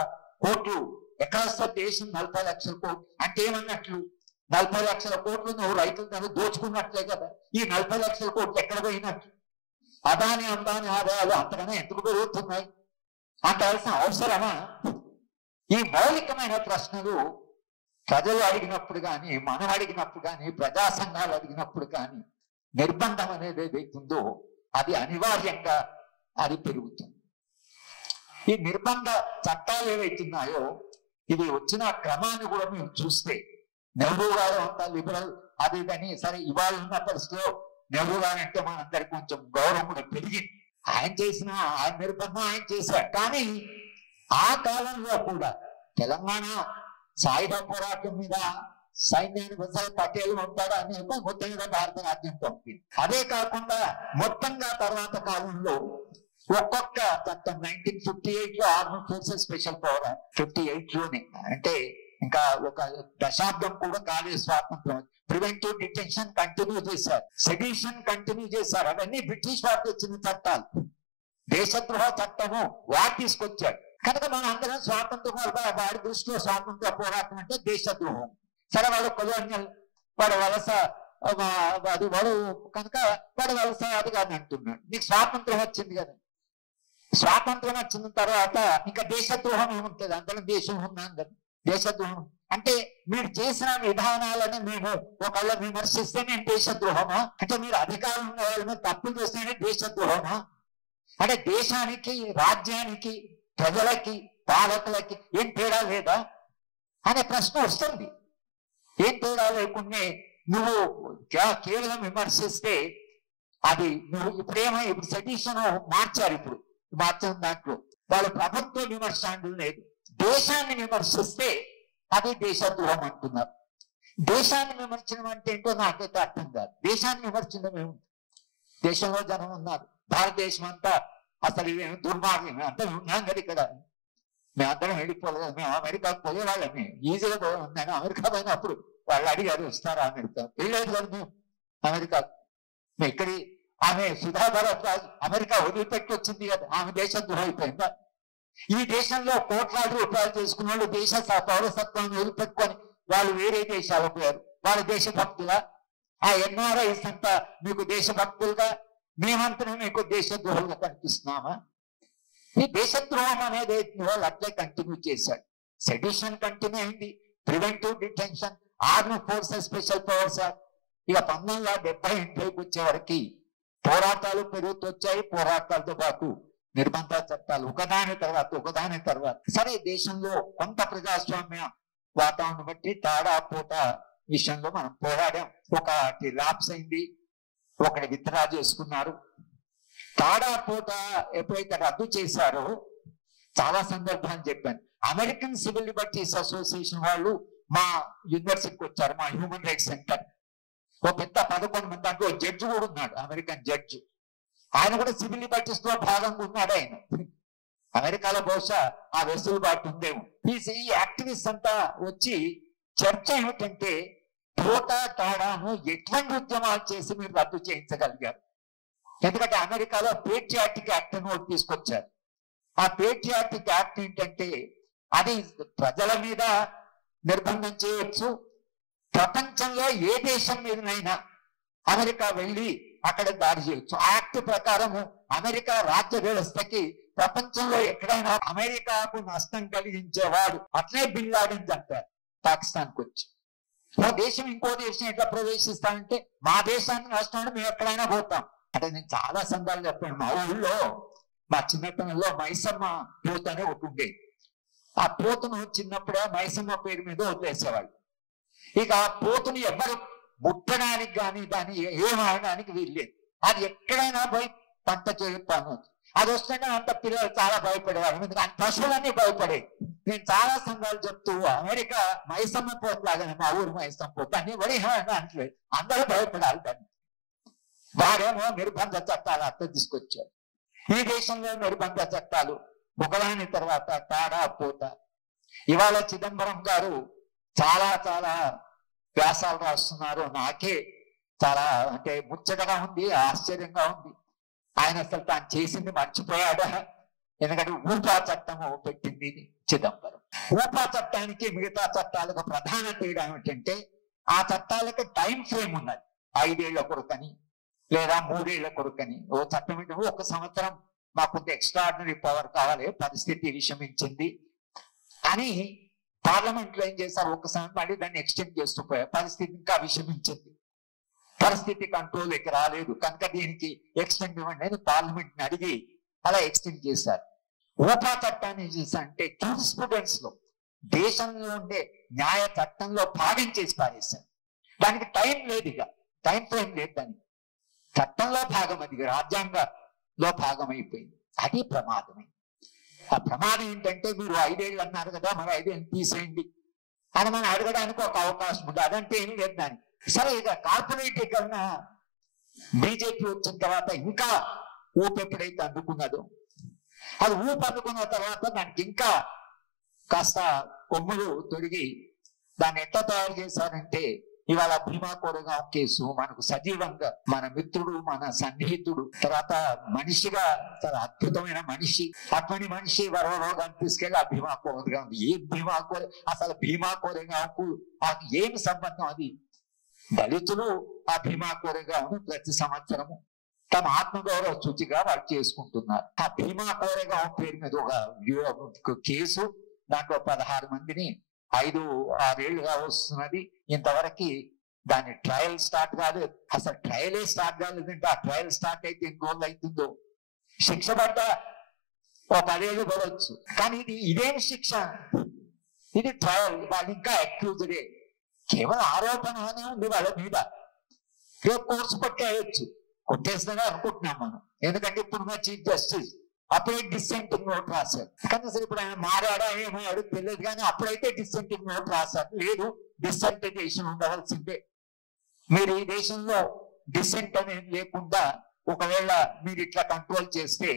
కోట్లు ఎక్కడ వస్తుంది, దేశం 40 లక్షల కోట్లు అంటే ఏమన్నట్లు, 40 లక్షల కోట్లు నువ్వు రైతులు దోచుకున్నట్లే కదా. ఈ 40 లక్షల కోట్లు ఎక్కడ పోయినట్లు, అదాని అంబాని ఆదాయాలు అంతగానే ఎందుకు పెరుగుతున్నాయి అంటాల్సిన అవసరమా? ఈ మౌలికమైన ప్రశ్నలు ప్రజలు అడిగినప్పుడు కానీ, మనం అడిగినప్పుడు కానీ, ప్రజా సంఘాలు అడిగినప్పుడు కానీ నిర్బంధం అనేది ఏదైతుందో అది అనివార్యంగా అది పెరుగుతుంది. ఈ నిర్బంధ చట్టాలు ఏవైతున్నాయో ఇది వచ్చిన క్రమాన్ని కూడా మేము చూస్తే, నెహ్రూ గారు అంతా లిబరల్ అది ఇదని, సరే ఇవాళ ఉన్న పరిస్థితిలో నెహ్రూ గారు అంటే మనందరికి కొంచెం గౌరవం కూడా పెరిగింది. ఆయన చేసిన ఆయన నిర్బంధం ఆయన చేశారు. కానీ ఆ కాలంలో కూడా తెలంగాణ సాయుధ పోరాటం మీద సైన్యాన్ని బసాయి పటేల్ ఉంటాడు అని మొత్తం మీద భారత రాజ్యం పంపింది. అదే కాకుండా మొత్తంగా తర్వాత కాలంలో ఒక్కొక్క చట్టం 1958 లో ఆర్మీ ఫోర్సెస్ స్పెషల్ పవర్ 58 లోనే, అంటే ఇంకా ఒక దశాబ్దం కూడా కాలేదు స్వాతంత్రం. ప్రివెంటివ్ డిటెన్షన్ కంటిన్యూ చేశారు, సెడిషన్ కంటిన్యూ చేశారు. అవన్నీ బ్రిటిష్ వారు తెచ్చిన చట్టాలు. దేశద్రోహ చట్టము వారు తీసుకొచ్చాడు. కనుక మనం అందరం స్వాతంత్రం వాడి దృష్టిలో స్వాతంత్ర పోరాటం అంటే దేశద్రోహం. సరే వాడు కొలోనియల్, వాడు వలస, అది వాడు కనుక వాడు వలస అది కాదు అంటున్నాడు. నీకు స్వాతంత్రం వచ్చింది కదా, స్వాతంత్రం వచ్చిన తర్వాత ఇంకా దేశద్రోహం ఏముంటుంది? అందరం దేశం ఉన్నాం కదా. దేశద్రోహం అంటే మీరు చేసిన విధానాలను మేము ఒకళ్ళ విమర్శిస్తే నేను దేశద్రోహమా? అంటే మీరు అధికారం ఉన్న వాళ్ళ మీద తప్పులు చేస్తేనే దేశద్రోహమా? అంటే దేశానికి, రాజ్యానికి, ప్రజలకి, పాలకులకి ఏం తేడా లేదా అనే ప్రశ్న వస్తుంది. ఏం తేడా లేకుండా నువ్వు కేవలం విమర్శిస్తే అది నువ్వు ఇప్పుడు సెడిషన్ మార్చారు. ఇప్పుడు మార్చిన దాంట్లో వాళ్ళు ప్రభుత్వ విమర్శ లేదు, దేశాన్ని విమర్శిస్తే అది దేశద్రోహం అంటున్నారు. దేశాన్ని విమర్శనం అంటే ఏంటో నాకైతే అర్థం కాదు. దేశాన్ని విమర్శనం ఏముంది? దేశంలో జనం ఉన్నారు, భారతదేశం అంతా అసలు ఇవేమి దుర్మార్గం అంతా ఉన్నాం కదా. ఇక్కడ మేమందరం వెళ్ళిపోలేదు, మేము అమెరికాకు పోయేవాళ్ళని ఈజీగా పోయాను. అమెరికా పోయినప్పుడు వాళ్ళు అడిగారు వస్తారా అమెరికా, వెళ్ళలేదు కదా మేము అమెరికాకు. మేము ఇక్కడి ఆమె సుధా భరద్వాజ్ అమెరికా వదిలిపెట్టి వచ్చింది కదా, ఆమె దేశద్రోహం అయిపోయిందా? ఈ దేశంలో కోట్లాది రూపాయలు చేసుకున్న వాళ్ళు దేశ పౌరసత్వాన్ని వదిలిపెట్టుకొని వాళ్ళు వేరే దేశాలకు పోయారు. వాళ్ళ దేశభక్తులా? ఆ ఎన్ఆర్ఐస్ అంతా మీకు దేశభక్తులుగా, మేమంతా మీకు దేశద్రోహులుగా కనిపిస్తున్నామా? ఈ దేశద్రోహం అనేది వాళ్ళు అట్లే కంటిన్యూ చేశాడు. సెడిషన్ కంటిన్యూ అయింది, preventive detention, army forces special powers. ఇక 1970 వచ్చేవరకు పోరాటాలు పెరుగుతూ వచ్చాయి. పోరాటాలతో పాటు నిర్బంధ చట్టాలు ఒకదాని తర్వాత. సరే దేశంలో కొంత ప్రజాస్వామ్య వాతావరణం బట్టి తాడా పోట విషయంలో మనం పోరాడాం. ఒకటి లాప్స్ అయింది, ఒకటి విత్డ్రా చేసుకున్నారు. తాడా పోట ఎప్పుడైతే రద్దు చేశారో చాలా సందర్భాలు చెప్పాను. అమెరికన్ సివిల్ లిబర్టీస్ అసోసియేషన్ వాళ్ళు మా యూనివర్సిటీకి వచ్చారు, మా హ్యూమన్ రైట్స్ సెంటర్. ఓ పెద్ద 11 మంది దాంట్లో జడ్జి కూడా ఉన్నాడు, అమెరికన్ జడ్జి. ఆయన కూడా సివిల్ లిబర్టీస్ లో భాగంగా ఉన్నాడు. ఆయన అమెరికాలో బహుశా ఆ వెసులుబాటు ఉందేమో. ఈ యాక్టివిస్ట్ అంతా వచ్చి చర్చ ఏమిటంటే పోటా తాడాను ఎటువంటి ఉద్యమాలు చేసి మీరు రద్దు చేయించగలిగారు? ఎందుకంటే అమెరికాలో పేట్రియాటిక్ యాక్ట్ అని ఒకటి తీసుకొచ్చారు. ఆ పేట్రియాటిక్ యాక్ట్ ఏంటంటే అది ప్రజల మీద నిర్బంధం చేయవచ్చు, ప్రపంచంలో ఏ దేశం మీదనైనా అమెరికా వెళ్ళి అక్కడ దాడి చేయొచ్చు. ఆ యాక్ట్ ప్రకారము అమెరికా రాజ్య వ్యవస్థకి ప్రపంచంలో ఎక్కడైనా అమెరికాకు నష్టం కలిగించేవాడు అట్లే బిన్ లాడెన్ చంపారు పాకిస్తాన్కి వచ్చి. ఓ దేశం ఇంకో దేశం ఎట్లా ప్రవేశిస్తామంటే మా దేశానికి నష్టం మేము ఎక్కడైనా పోతాం అంటే. నేను చాలా సందర్భాలు చెప్పాను. మా ఊళ్ళో మా చిన్నతనంలో మైసమ్మ పోత అని ఒకటి ఉండేది. ఆ పోతును చిన్నప్పుడే మైసమ్మ పేరు మీద వదిలేసేవాళ్ళు. ఇక ఆ పోతుని ఎవరు ముట్టడానికి కానీ దాన్ని ఏమనడానికి వీల్లేదు. అది ఎక్కడైనా పోయి పంట చేస్తాను. అది వస్తుంటే అంత పిల్లలు చాలా భయపడేవారు, ఎందుకంటే పశువులన్నీ భయపడేవి. నేను చాలా సంఘాలు చెప్తూ అమెరికా మైసమ్మ పోతు లాగానే మా ఊరు మైసమ్మ పోతు అని అంటలేదు, అందరూ భయపడాలి దాన్ని. వారేమో నిర్బంధ చట్టాలు అర్థం తీసుకొచ్చారు. ఈ దేశంలో నిర్బంధ చట్టాలు ఒకదాని తర్వాత తాడా పోత. ఇవాళ చిదంబరం గారు చాలా వ్యాసాలు రాస్తున్నారు. నాకే చాలా అంటే ముచ్చటగా ఉంది, ఆశ్చర్యంగా ఉంది. ఆయన అసలు తాను చేసింది మర్చిపోయాడా? ఎందుకంటే ఊపా చట్టము పెట్టింది చిదంబరం. ఊపా చట్టానికి మిగతా చట్టాలకు ప్రధాన తేడా ఏమిటంటే ఆ చట్టాలకు టైం ఫ్రేమ్ ఉన్నది. 5 ఏళ్ల కొరకని లేదా 3 ఏళ్ల కొరకని. ఓ చట్టం ఏంటో 1 సంవత్సరం మాకు ఎక్స్ట్రాడినరీ పవర్ కావాలి, పరిస్థితి విషమించింది అని పార్లమెంట్ లో ఏం చేశారు, ఒకసారి మళ్ళీ దాన్ని ఎక్స్టెండ్ చేస్తూ పోయారు. పరిస్థితి ఇంకా విషమించింది, పరిస్థితి కంట్రోల్కి రాలేదు, కనుక దీనికి ఎక్స్టెండ్ ఇవ్వండి అని పార్లమెంట్ ని అడిగి అలా ఎక్స్టెండ్ చేశారు. ఊపా చట్టాన్ని అంటే జూరిస్ప్రుడెన్స్ లో, దేశంలో ఉండే న్యాయ చట్టంలో భాగం చేసి పారేశారు. దానికి టైం లేదు, ఇక టైం ఫ్రేమ్ లేదు, దానికి చట్టంలో భాగం, అది రాజ్యాంగంలో భాగం అయిపోయింది. అది ప్రమాదమే. ఆ ప్రమాదం ఏంటంటే మీరు 5 ఏళ్ళు అన్నారు కదా, మరి 5 ఏళ్ళు తీసేయండి అని మనం అడగడానికి ఒక అవకాశం ఉంది. అదంటే ఏం లేదు దానికి. సరే, ఇక కార్పొరేటీకరణ బీజేపీ వచ్చిన తర్వాత ఇంకా ఊపు ఎప్పుడైతే అందుకున్నదో, అది ఊపు అందుకున్న తర్వాత దానికి ఇంకా కాస్త కొమ్ములు తొడిగి దాన్ని ఎట్లా తయారు చేశారంటే, ఇవాళ భీమా కోరేగాం కేసు మనకు సజీవంగా మన మిత్రుడు, మన సన్నిహితుడు, తర్వాత మనిషిగా చాలా అద్భుతమైన మనిషి, అటువంటి మనిషి వరవరోగాన్ని తీసుకెళ్ళి ఆ భీమా కోరేగాం, ఏం భీమా కోరే, అసలు భీమా కోరేగాంకు ఏమి సంబంధం? అది దళితులు ఆ భీమా కోరేగాం ప్రతి సంవత్సరము తమ ఆత్మగౌరవ సూచిగా వాళ్ళు చేసుకుంటున్నారు. ఆ భీమా కోరేగాం పేరు మీద ఒక కేసు, దాంట్లో 16 మందిని 5-6 ఏళ్ళుగా వస్తున్నది. ఇంతవరకు దాని ట్రయల్ స్టార్ట్ కాలేదు. అసలు ట్రయలే స్టార్ట్ కాలేదంటే ఆ ట్రయల్ స్టార్ట్ అయితే ఎన్ని రోజులు అవుతుందో. శిక్ష పడ్డ ఒక 10 ఏళ్ళు పడవచ్చు, కానీ ఇదేం శిక్ష? ఇది ట్రయల్. వాళ్ళు ఇంకా అక్యూజ్డే, కేవలం ఆరోపణ అనే ఉంది వాళ్ళ మీద. రేపు కోర్సు కొట్టేయచ్చు, కొట్టేస్తుందని అనుకుంటున్నాం మనం. ఎందుకంటే ఇప్పుడు మా చీఫ్ జస్టిస్ అప్పుడే డిస్సెంటింగ్ నోట్ రాశారు. కానీ సరే ఇప్పుడు ఆయన మారాడా ఏమో అడుగు తెలియదు, కానీ అప్పుడైతే డిస్సెంటింగ్ నోట్ రాశారు. లేదు, డిస్సెంటేషన్ ఉండవలసిందే. మీరు ఈ దేశంలో డిస్సెంట్ అనేది లేకుండా ఒకవేళ మీరు ఇట్లా కంట్రోల్ చేస్తే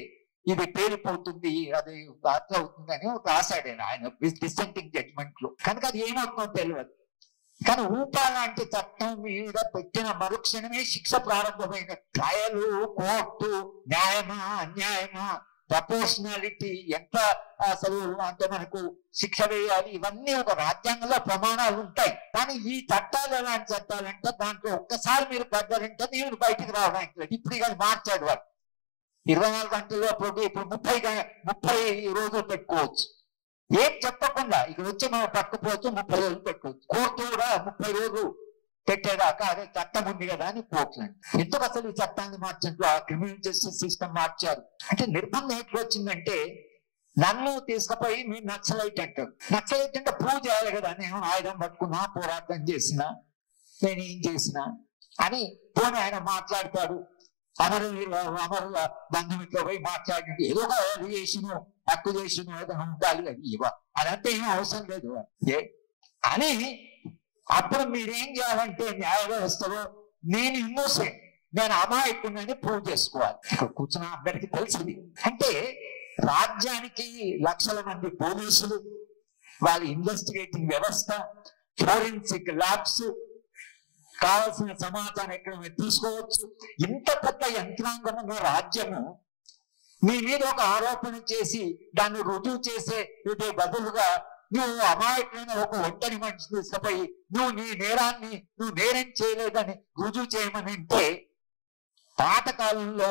ఇది పేలిపోతుంది, అది అట్లా అవుతుంది అని రాశాడు ఆయన డిస్సెంటింగ్ జడ్జ్మెంట్ లో. కనుక అది ఏమవుతుందో తెలియదు. కానీ ఊపా లాంటి చట్టం మీద పెట్టిన మరుక్షణమే శిక్ష ప్రారంభమైన. ట్రయలు, కోర్టు, న్యాయమా అన్యాయమా, ప్రపోర్షనాలిటీ, ఎంత అసలు అంటే మనకు శిక్ష వేయాలి, ఇవన్నీ ఒక రాజ్యాంగంలో ప్రమాణాలు ఉంటాయి. కానీ ఈ చట్టాలు ఎలాంటి చట్టాలంటే దాంట్లో ఒక్కసారి మీరు పడ్డారంటే మీరు బయటికి రావడానికి లేదు. ఇప్పుడు ఇక మార్చాడు వాడు. 24 గంటల్లో ఇప్పుడు 30 రోజులు పెట్టుకోవచ్చు, ఏం చెప్పకుండా. ఇక వచ్చి మనం పట్టుకుపోవచ్చు, 30 రోజులు పెట్టుకోవచ్చు. కోర్టు కూడా 30 రోజులు పెట్టేదాకా అదే చట్టం ఉంది కదా అని కోర్టులండి. ఎందుకు అసలు ఈ చట్టాన్ని మార్చినట్లు ఆ క్రిమినల్ జస్టిస్ సిస్టమ్ మార్చారు అంటే నిర్బంధం ఎట్లా వచ్చిందంటే, నన్ను తీసుకుపోయి మీరు నక్సలైట్ అంటారు. నక్సలైట్ అంటే ప్రూవ్ చేయాలి కదా, నేను ఆయుధం పట్టుకున్నా, పోరాటం చేసినా, నేను ఏం చేసినా అని. పోనీ ఆయన మాట్లాడతాడు, అమరుల బంధుమిట్లో పోయి మాట్లాడండి, ఏదో ఒక అలిగేషన్ అక్యుజేషన్ ఏదైనా ఉండాలి, అది అదంతా ఏం అవసరం లేదు అని. అప్పుడు మీరేం చేయాలంటే న్యాయ వ్యవస్థలో నేను ఇన్నోసెంట్, నేను అమాయకుడిని ప్రూవ్ చేసుకోవాలి. ఇక్కడ కూర్చున్న అందరికీ తెలిసింది. అంటే రాజ్యానికి లక్షల మంది పోలీసులు, వాళ్ళ ఇన్వెస్టిగేటింగ్ వ్యవస్థ, ఫోరెన్సిక్ ల్యాబ్స్, కావాల్సిన సమాచారం ఎక్కడ తీసుకోవచ్చు. ఇంత పెద్ద యంత్రాంగం ఉన్న రాజ్యము మీ మీద ఒక ఆరోపణ చేసి దాన్ని రుజువు చేసే ఇదే బదులుగా నువ్వు అమాయకులైన ఒక ఒంటరి మనిషిని తీసుకుపోయి నువ్వు నేరం చేయలేదని రుజువు చేయమని అంటే, పాతకాలంలో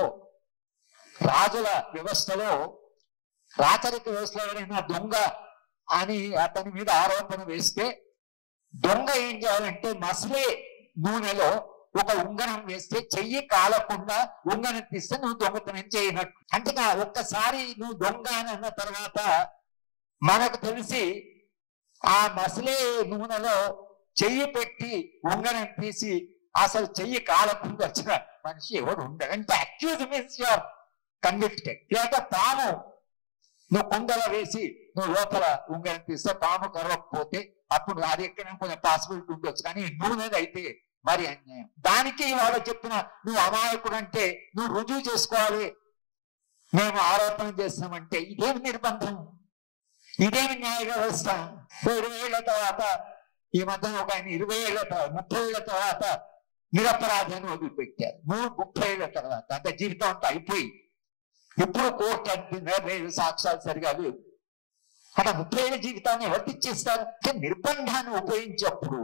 రాజుల వ్యవస్థలో, రాచరిక వ్యవస్థలో ఎవరైనా దొంగ అని అతని మీద ఆరోపణ వేస్తే దొంగ ఏం చేయాలంటే మసలే నూనెలో ఒక ఉంగరం వేస్తే చెయ్యి కాలకుండా ఉంగరం తీస్తే నువ్వు దొంగతనం చేయనట్టు. అంటే ఒక్కసారి నువ్వు దొంగ అని అన్న తర్వాత మనకు తెలిసి ఆ మసలే నూనెలో చెయ్యి పెట్టి ఉంగరం తీసి అసలు చెయ్యి కాలకుండా వచ్చిన మనిషి ఎవరు ఉండరు. అంటే అక్యూజ్ మీన్స్ యువర్ కన్విక్టెడ్. లేక పాము నువ్వు కుండలో వేసి నువ్వు లోపల ఉంగరం తీస్తే పాము కరవకపోతే అప్పుడు అది ఎక్కడ కొంచెం పాసిబిలిటీ ఉండొచ్చు, కానీ నూనె అయితే మరి అన్యాయం. దానికి వాళ్ళు చెప్పిన నువ్వు అమాయకుడు అంటే నువ్వు రుజువు చేసుకోవాలి, మేము ఆరోపణ చేస్తామంటే ఇదేమి నిర్బంధం, ఇదేమి న్యాయ వ్యవస్థ? 20 ఏళ్ల తర్వాత ఈ మధ్య ఒక ఆయన 20 ఏళ్ల తర్వాత 30 ఏళ్ల తర్వాత నిరపరాధాన్ని వదిలిపెట్టారు. 30 ఏళ్ల తర్వాత అంత జీవితం అంతా అయిపోయి ఇప్పుడు కోర్టు అంటుంది సాక్ష్యాలు సరిగా లేవు. అట్లా 30 ఏళ్ల జీవితాన్ని ఎవరికి ఇచ్చేస్తారు? నిర్బంధాన్ని ఉపయోగించేప్పుడు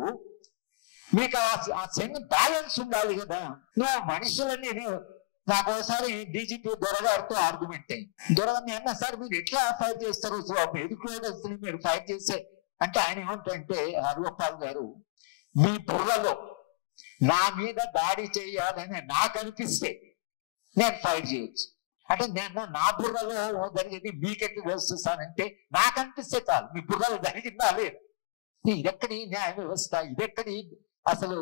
మీకు ఆ సెన్ బ్యాలెన్స్ ఉండాలి కదా. నువ్వు మనుషులని నాకు ఒకసారి డీజీపీ దొరగారితో ఆర్గ్యుమెంట్ అయింది. దొరగారిని అన్నా, సార్ మీరు ఎట్లా ఫైట్ చేస్తారు, ఎదుర్కోవాలి మీరు ఫైట్ చేస్తే అంటే ఆయన ఏమంటే హరిగోపాల్ గారు, మీ బుర్రలో నా మీద దాడి చేయాలని నాకు అనిపిస్తే నేను ఫైట్ చేయొచ్చు. అంటే నేను నా బుర్రలో జరిగేది మీకెట్టు తెలుస్తానంటే నాకు అనిపిస్తే చాలు, మీ బుర్రలో జరిగిందా లేదు. ఇదెక్కడి న్యాయ వ్యవస్థ, ఇదెక్కడి అసలు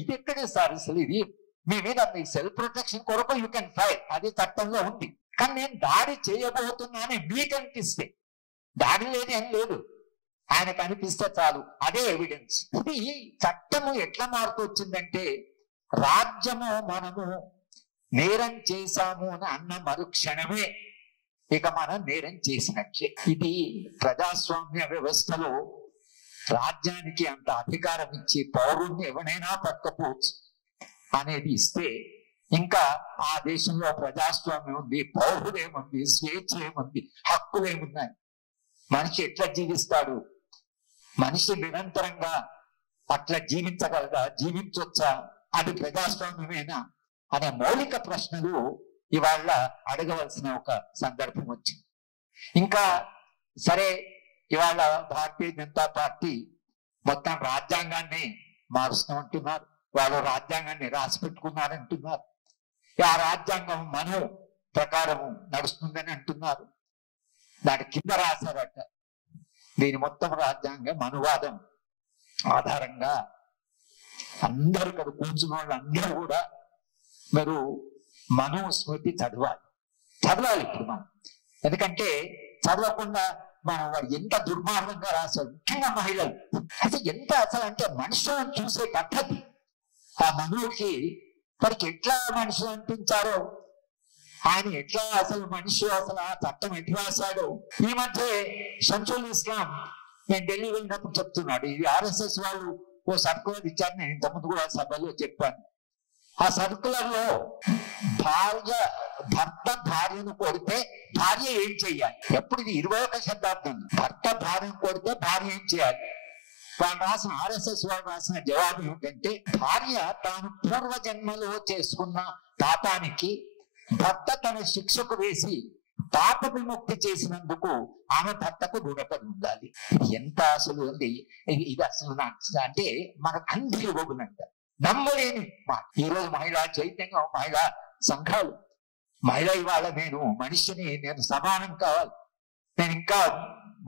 ఇదెక్కడే సార్ అసలు. ఇది మీ మీద మీ సెల్ఫ్ ప్రొటెక్షన్ కొరకు యూ కెన్ ఫైట్, అది చట్టంలో ఉంది. కానీ నేను దాడి చేయబోతున్నానని మీకు అనిపిస్తే, దాడి లేదు ఏం లేదు, ఆయనకు అనిపిస్తే చాలు, అదే ఎవిడెన్స్. ఇది చట్టము ఎట్లా మారుతూ వచ్చిందంటే, రాజ్యము మనము నేరం చేశాము అని అన్న మరుక్షణమే ఇక మనం నేరం చేసినట్లే. ఇది ప్రజాస్వామ్య వ్యవస్థలో రాజ్యానికి అంత అధికారం ఇచ్చి పౌరుణ్ణి ఎవరైనా పట్టుకోవచ్చు అనేది ఇస్తే, ఇంకా ఆ దేశంలో ప్రజాస్వామ్యం ఉంది, పౌరులేముంది, స్వేచ్ఛ ఏముంది, హక్కులేమున్నాయి, మనిషి ఎట్లా జీవిస్తాడు, మనిషి నిరంతరంగా అట్లా జీవించగలగా, జీవించొచ్చా, అది ప్రజాస్వామ్యమేనా అనే మౌలిక ప్రశ్నలు ఇవాళ అడగవలసిన ఒక సందర్భం వచ్చింది. ఇంకా సరే, ఇవాళ భారతీయ జనతా పార్టీ మొత్తం రాజ్యాంగాన్ని మారుస్తామంటున్నారు, వాళ్ళు రాజ్యాంగాన్ని రాసి పెట్టుకున్నారంటున్నారు, ఆ రాజ్యాంగం మను ప్రకారం నడుస్తుందని అంటున్నారు. దాని కింద రాశారట, దీని మొత్తం రాజ్యాంగం మనువాదం ఆధారంగా అందరూ ఇక్కడ కూర్చున్న వాళ్ళు అందరూ కూడా మీరు మనుస్మృతి చదవాలి ఇప్పుడు మనం. ఎందుకంటే చదవకుండా మనం వాడు ఎంత దుర్మార్గంగా రాశాడు, ముఖ్యంగా మహిళలు. అసలు ఎంత అసలు అంటే మనుషులను చూసే పద్ధతి, ఆ మనువుకి వారికి ఎట్లా మనుషులు అనిపించారో, ఆయన ఎట్లా అసలు మనిషి, అసలు ఆ చట్టం ఎట్లా రాశాడో. ఈ మధ్య షంసుల్ ఇస్లాం నేను ఢిల్లీ వెళ్ళినప్పుడు చెప్తున్నాడు, ఇది RSS వాళ్ళు ఓ సర్కులర్ ఇచ్చారు, నేను ఇంతకుముందు కూడా సభలో చెప్పాను. ఆ సర్కులర్ లో భర్త భార్యను కొడితే భార్య ఏం చెయ్యాలి, ఎప్పుడు ఇది 21వ శతాబ్దం, భర్త భార్యను కొడితే భార్య ఏం చేయాలి. వాళ్ళు రాసిన RSS వాళ్ళు రాసిన జవాబు ఏమిటంటే, భార్య తాను పూర్వజన్మలో చేసుకున్న పాపానికి భర్త తన శిక్షకు వేసి పాప విముక్తి చేసినందుకు ఆమె భర్తకు రుణపడి ఉండాలి. ఎంత అసలు ఉంది ఇది, అసలు అంటే మనకు అన్బిలీవబుల్ అంట, నమ్మలేని మాట. ఈరోజు మహిళా చైతన్యం, మహిళా సంఘాలు, మహిళ ఇవాళ నేను మనిషిని, నేను సమానం కావాలి, నేను ఇంకా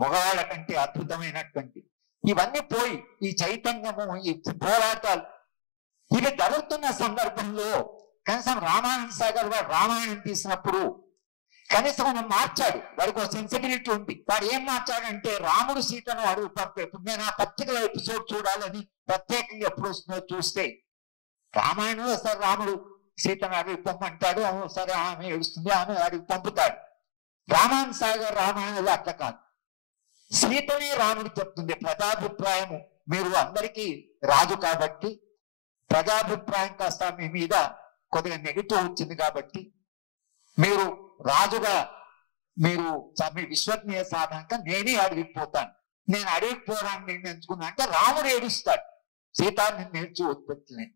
మగవాళ్ళ కంటే అద్భుతమైనటువంటి, ఇవన్నీ పోయి ఈ చైతన్యము, ఈ పోరాటాలు ఇవి జరుగుతున్న సందర్భంలో కనీసం రామాయణ సాగర్ వాడు రామాయణం తీసినప్పుడు కనీసం మనం మార్చాడు, వాడికి ఒక సెన్సిబిలిటీ ఉంది. వాడు ఏం మార్చాడంటే, రాముడు సీతను అడుగు పంపే, నేను ఆ పర్టికులర్ ఎపిసోడ్ చూడాలని ప్రత్యేకంగా ఎప్పుడు వస్తుందో చూస్తే, రామాయణంలో సరే రాముడు సీతను అడిగి పంపంటాడు, సరే ఆమె ఏడుస్తుంది, ఆమె అడిగి పంపుతాడు. రామాయణ సాగర్ రామాయణంలో అట్లా కాదు, సీతనే రాముడు చెప్తుంది. ప్రజాభిప్రాయము, మీరు అందరికీ రాజు కాబట్టి ప్రజాభిప్రాయం కాస్త మీ మీద కొద్దిగా నెగిటివ్ వచ్చింది కాబట్టి మీరు రాజుగా, మీరు మీ విశ్వసనీయ సాధనంగా నేనే అడిగిపోతాను, నేను అడిగిపోవడానికి నేను ఎంచుకున్నా అంటే రాముడు ఏడుస్తాడు, సీత నేను నేర్చు ఉత్పత్తిని.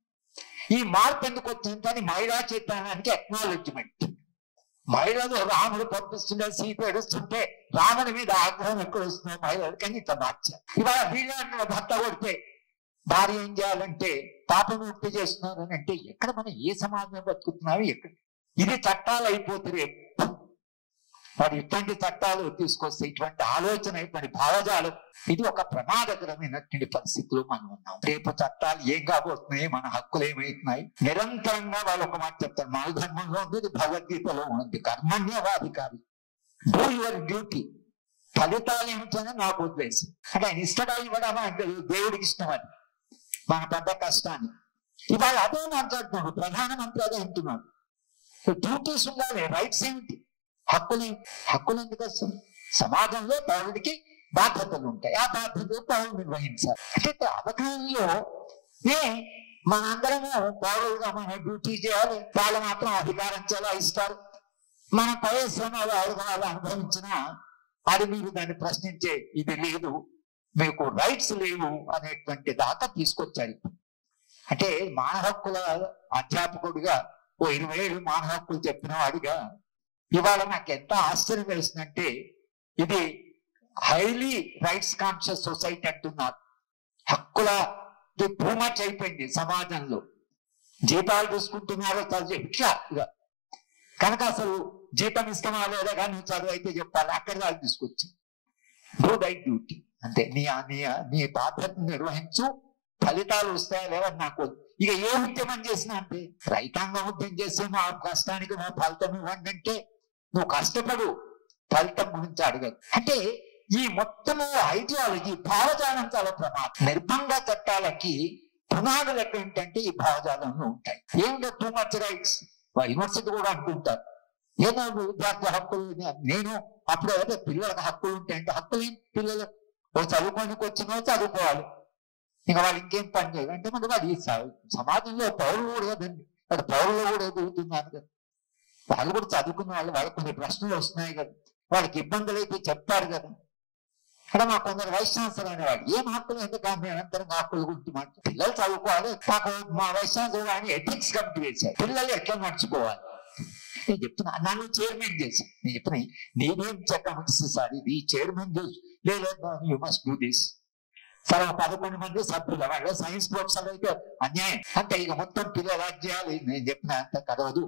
ఈ మార్పు ఎందుకు వచ్చిందంటే, అది మహిళా చైతన్యానికి అక్నాలెడ్జ్మెంట్. మహిళలు రాముడు పంపిస్తుంటే సీత ఏడుస్తుంటే రాముడి మీద ఆగ్రహం ఎక్కడ వస్తుందో మహిళలు, కానీ ఇట్లా మార్చారు. ఇవాళ వీళ్ళ భర్త కొడితే భార్య ఏం చేయాలంటే పాపముక్తి చేస్తున్నారు అని అంటే, ఎక్కడ మనం ఏ సమాజంలో బతుకుతున్నావు, ఎక్కడ ఇది చట్టాలు అయిపోతే రేపు వాడు ఇటువంటి చట్టాలు తీసుకొస్తే, ఇటువంటి ఆలోచన, ఇటువంటి భావజాలు, ఇది ఒక ప్రమాదకరమైనటువంటి పరిస్థితుల్లో మనం ఉన్నాం. రేపు చట్టాలు ఏం కాబోతున్నాయి, మన హక్కులు ఏమవుతున్నాయి, నిరంతరంగా వాళ్ళు ఒక మాట చెప్తారు, మన ధర్మంలో ఉంది, భగవద్గీతలో ఉంది, కర్మణ్యవాధికారి, డూ యువర్ డ్యూటీ, ఫలితాలు ఏమిటనే నాకు ఉద్దేశం. అంటే ఆయన ఇష్టడా ఇవ్వడమా అంటే దేవుడికి ఇష్టం, అది మన పెద్ద కష్టాన్ని. ఇవాళ అదే మాట్లాడుతున్నాడు ప్రధానమంత్రి, అదే అంటున్నాడు, డ్యూటీస్ ఉండాలి, రైట్స్ ఏమిటి, హక్కులు ఎందుకు వస్తుంది. సమాజంలో పౌరుడికి బాధ్యతలు ఉంటాయి, ఆ బాధ్యతలు పౌరులు నిర్వహించాలి. అంటే అవగాహనలో మనందరము పౌరులుగా మన డ్యూటీ చేయాలి, వాళ్ళు మాత్రం అధికారం చెలాయిస్తారు, మన పరిశ్రమలు అవగాహనలు అనుభవించినా అది మీరు దాన్ని ప్రశ్నించే ఇది లేదు, మీకు రైట్స్ లేవు అనేటువంటి దాకా తీసుకొచ్చారు. అంటే మానవ హక్కుల అధ్యాపకుడిగా ఓ 20 ఏళ్ళు మానవ హక్కులు చెప్పిన వాడిగా ఇవాళ నాకు ఎంత ఆశ్చర్యం వేస్తుందంటే, ఇది హైలీ రైట్స్ కాన్షియస్ సొసైటీ అంటున్నారు. హక్కుల టూ మచ్ అయిపోయింది సమాజంలో. జీతాలు తీసుకుంటున్నారు ఇట్లా కనుక అసలు జీతం ఇస్తామా లేదా కానీ నువ్వు చదువు అయితే చెప్పాలి, అక్కడి దాకా తీసుకొచ్చి డూ దై డ్యూటీ అంతే. నీ బాధ్యతను నిర్వహించు, ఫలితాలు వస్తాయా లేవా నాకు. ఇక ఏ ఉద్యమం చేసినా అంటే రైతాంగం ఉద్యమం చేసి మా కష్టానికి మా ఫలితం ఇవ్వండి అంటే నువ్వు కష్టపడు, ఫలితం గురించి అడగదు. అంటే ఈ మొత్తము ఐడియాలజీ భావజాలం చాలా ప్రమాదం. నిర్బంధ చట్టాలకి పునాదులు ఏంటంటే ఈ భావజాలంలో ఉంటాయి. ఏమిటో టూ మచ్ రైట్స్ యూనివర్సిటీ కూడా అంటుంటారు. ఏదో విద్యార్థి హక్కులు, నేను అప్పుడు అయితే పిల్లలకు హక్కులు ఉంటాయంటే హక్కులు ఏం, పిల్లలు చదువుకోనికి వచ్చినా చదువుకోవాలి, ఇంకా వాళ్ళు ఇంకేం పని చేయదు అంటే మరి వాళ్ళు ఈ సమాజంలో పౌరులు కూడా కదండి, అది పౌరులు కూడా ఎదుగుతున్నారు కదా, వాళ్ళు కూడా చదువుకున్న వాళ్ళకి కొన్ని ప్రశ్నలు వస్తున్నాయి కదా, వాళ్ళకి ఇబ్బందులు అయితే చెప్తారు కదా. ఇక్కడ మా కొందరు వైస్ ఛాన్సలర్ అనేవాడు ఏం హక్కులు ఎందుకు నిరంతరం హక్కుల గురించి మాట్లాడు, పిల్లలు చదువుకోవాలి. మాకు మా వైస్ ఛాన్సలర్ అని ఎథిక్స్ కమిటీ వేశారు, పిల్లలు ఎట్లా నడుచుకోవాలి. నేను చెప్తున్నా, నన్ను చైర్మన్ చేసి నేను చెప్తున్నా నేనేం కమిటీస్ సార్ ఇది చైర్మన్ చేసి లేదు యూ మస్ట్ డూ దిస్. సరే 11 మంది సభ్యులు, వాళ్ళు సైన్స్ ప్రొఫెసర్ అయితే అన్యాయం అంటే ఇక మొత్తం పిల్లల రాజ్యాలు నేను చెప్పిన అంత కదవదు.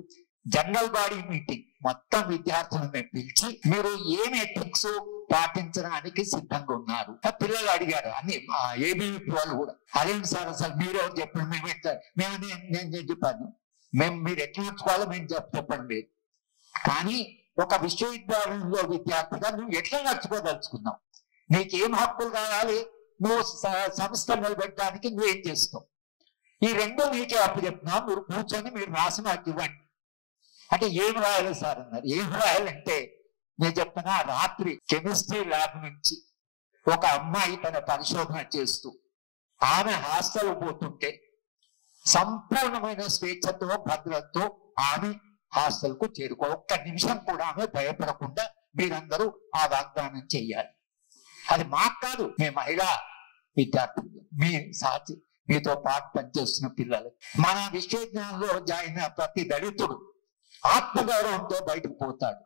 జనరల్ బాడీ మీటింగ్ మొత్తం విద్యార్థులను మేము పిలిచి మీరు ఏమి ఎథిక్స్ పాటించడానికి సిద్ధంగా ఉన్నారు పిల్లలు అడిగారు. అన్ని ఏబీవీపీ వాళ్ళు కూడా అదేంటి సార్ అసలు మీరు చెప్పండి, మేము ఎట్లా నేను చెప్పాను మీరు ఎట్లా నడుచుకోవాలో మేము చెప్పండి లేదు, కానీ ఒక విశ్వవిద్యాలయంలో విద్యార్థిగా నువ్వు ఎట్లా నడుచుకోదలుచుకున్నావు, నీకేం హక్కులు కావాలి, నువ్వు సంస్థ నిలబెట్టడానికి నువ్వేం చేస్తావు, ఈ రెండో నీకే అప్పు చెప్తున్నావు, మీరు కూర్చొని మీరు రాసి నాకు ఇవ్వండి అంటే ఏం రాయాలి సార్ అన్నారు. ఏం రాయాలంటే నేను చెప్తున్నా, రాత్రి కెమిస్ట్రీ ల్యాబ్ నుంచి ఒక అమ్మాయి తన పరిశోధన చేస్తూ ఆమె హాస్టల్ పోతుంటే సంపూర్ణమైన స్వేచ్ఛతో భద్రతతో ఆమె హాస్టల్ కు చేరుకో, ఒక్క నిమిషం కూడా ఆమె భయపడకుండా మీరందరూ ఆ వాగ్దానం చెయ్యాలి. అది మాకు కాదు, మీ మహిళా విద్యార్థులు, మీ సాచి మీతో పాటు పనిచేస్తున్న పిల్లలు, మన విశ్వవిద్యాలయంలో జాయిన్ ప్రతి దళితుడు ఆత్మగౌరవంతో బయటకు పోతాడు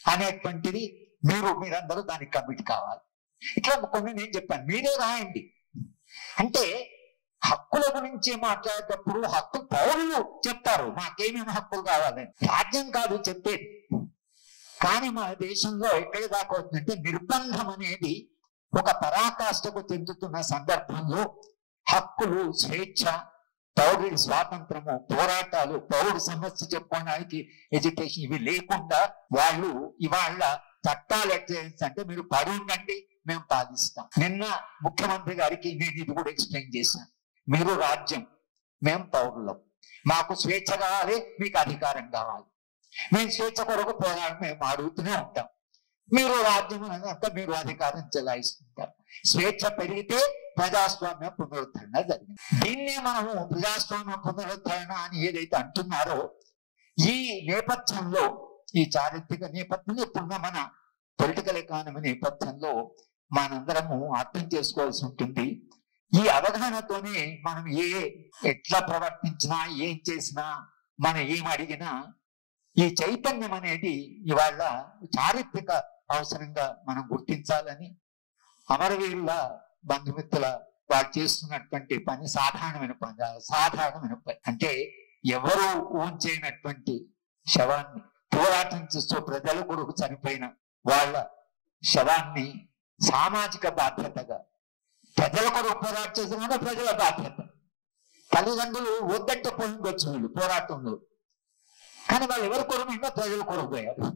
అనేటువంటిది మీరందరూ దానికి కమిట్ కావాలి. ఇట్లా కొన్ని నేను చెప్పాను, మీరే రాయండి. అంటే హక్కుల గురించి మాట్లాడేటప్పుడు హక్కు పౌరులు చెప్తారు మాకేమేమి హక్కులు కావాలని, రాజ్యం కాదు చెప్పేది. కానీ మన దేశంలో ఎక్కడి దాకా అవుతుందంటే నిర్బంధం అనేది ఒక పరాకాష్ఠకు చెందుతున్న సందర్భంలో హక్కులు, స్వేచ్ఛ, పౌరుడి స్వాతంత్రము, పోరాటాలు, పౌరుడు సమస్య చెప్పుకోవడానికి ఎడ్యుకేషన్ ఇవి లేకుండా వాళ్ళు ఇవాళ చట్టాలు అంటే మీరు పడి ఉండండి మేము పాలిస్తాం. నిన్న ముఖ్యమంత్రి గారికి నేను ఇది కూడా ఎక్స్ప్లెయిన్ చేశాను, మీరు రాజ్యం, మేము పౌరులం, మాకు స్వేచ్ఛ కావాలి, మీకు అధికారం కావాలి, మేము స్వేచ్ఛ కొరకు పోరాటం మేము అడుగుతూనే ఉంటాం, మీరు రాజ్యం అంటే మీరు అధికారం చెలాయిస్తుంటారు. స్వేచ్ఛ పెరిగితే ప్రజాస్వామ్య పునరుద్ధరణ జరిగింది. దీన్నే మనము ప్రజాస్వామ్య పునరుద్ధరణ అని ఏదైతే అంటున్నారో ఈ నేపథ్యంలో, ఈ చారిత్రక నేపథ్యంలో, ఇప్పుడున్న మన పొలిటికల్ ఎకానమీ నేపథ్యంలో మనందరము అర్థం చేసుకోవాల్సి ఉంటుంది. ఈ అవగాహనతోనే మనం ఎట్లా ప్రవర్తించినా ఏం చేసినా మనం ఏం అడిగినా ఈ చైతన్యం అనేది ఇవాళ చారిత్రక అవసరంగా మనం గుర్తించాలని, అమరవీరుల బంధుమిత్రుల వాళ్ళు చేస్తున్నటువంటి పని సాధారణమైన పని అంటే ఎవరు ఓన్ చేయనటువంటి శవాన్ని పోరాటం చేస్తూ ప్రజల కొరకు చనిపోయిన వాళ్ళ శవాన్ని సామాజిక బాధ్యతగా ప్రజల కొరకు పోరాటం చేసిన ప్రజల బాధ్యత. తల్లిదండ్రులు వద్దంటే పోయిందొచ్చు వీళ్ళు పోరాటంలో, కానీ వాళ్ళు ఎవరి కొరకైనా ప్రజల కొరకు పోయారు.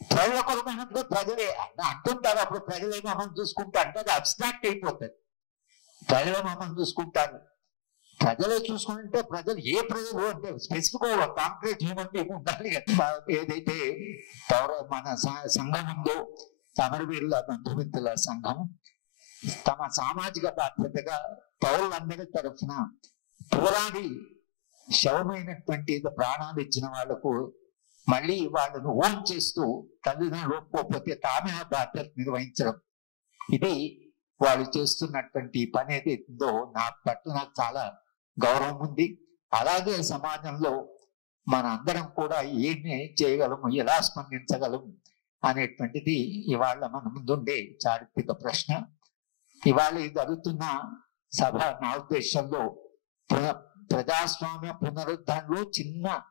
ప్రజల కొరకైనప్పుడు ప్రజలే అంటుంటారు, అప్పుడు ప్రజలే మమ్మల్ని చూసుకుంటారు అంటే అది అబ్స్ట్రాక్ట్ అయిపోతుంది. ప్రజలే మమ్మల్ని చూసుకుంటారు, ప్రజలే చూసుకుంటే ప్రజలు ఏ ప్రజలు అంటే స్పెసిఫిక్ కాంక్రీట్ హ్యూమన్ బీయింగ్ ఉండాలి. ఏదైతే మన సంఘం ఉందో అమరవీరుల బంధుమిత్రుల సంఘం తమ సామాజిక బాధ్యతగా పౌరులందరి తరఫున పోరాడి శవమైనటువంటి ప్రాణాలు ఇచ్చిన వాళ్లకు మళ్ళీ వాళ్ళను ఓన్ చేస్తూ తల్లిదండ్రులు ఒప్పుకోకపోతే తామే ఆ బాధ్యత నిర్వహించడం, ఇది వాళ్ళు చేస్తున్నటువంటి పని ఏదైతుందో నా పట్ల నాకు చాలా గౌరవం ఉంది. అలాగే సమాజంలో మన అందరం కూడా ఏమి చేయగలము, ఎలా స్పందించగలము అనేటువంటిది ఇవాళ మన ముందుండే చారిత్రక ప్రశ్న. ఇవాళ జరుగుతున్న సభ నా ఉద్దేశంలో ప్రజాస్వామ్య పునరుద్ధరణలో చిన్న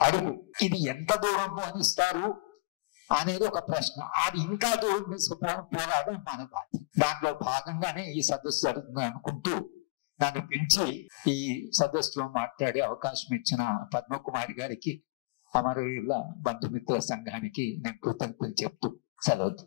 అడుగు. ఇది ఎంత దూరం పోనిస్తారు అనేది ఒక ప్రశ్న. అది ఇంకా దూరం తీసుకుపోవడం మన బాధ్యత. దాంట్లో భాగంగానే ఈ సదస్సు జరుగుతుంది అనుకుంటూ నన్ను పిలిచి ఈ సదస్సులో మాట్లాడే అవకాశం ఇచ్చిన పద్మకుమారి గారికి, అమరవీరుల బంధుమిత్రుల సంఘానికి నేను కృతజ్ఞతలు చెప్తూ సెలవు.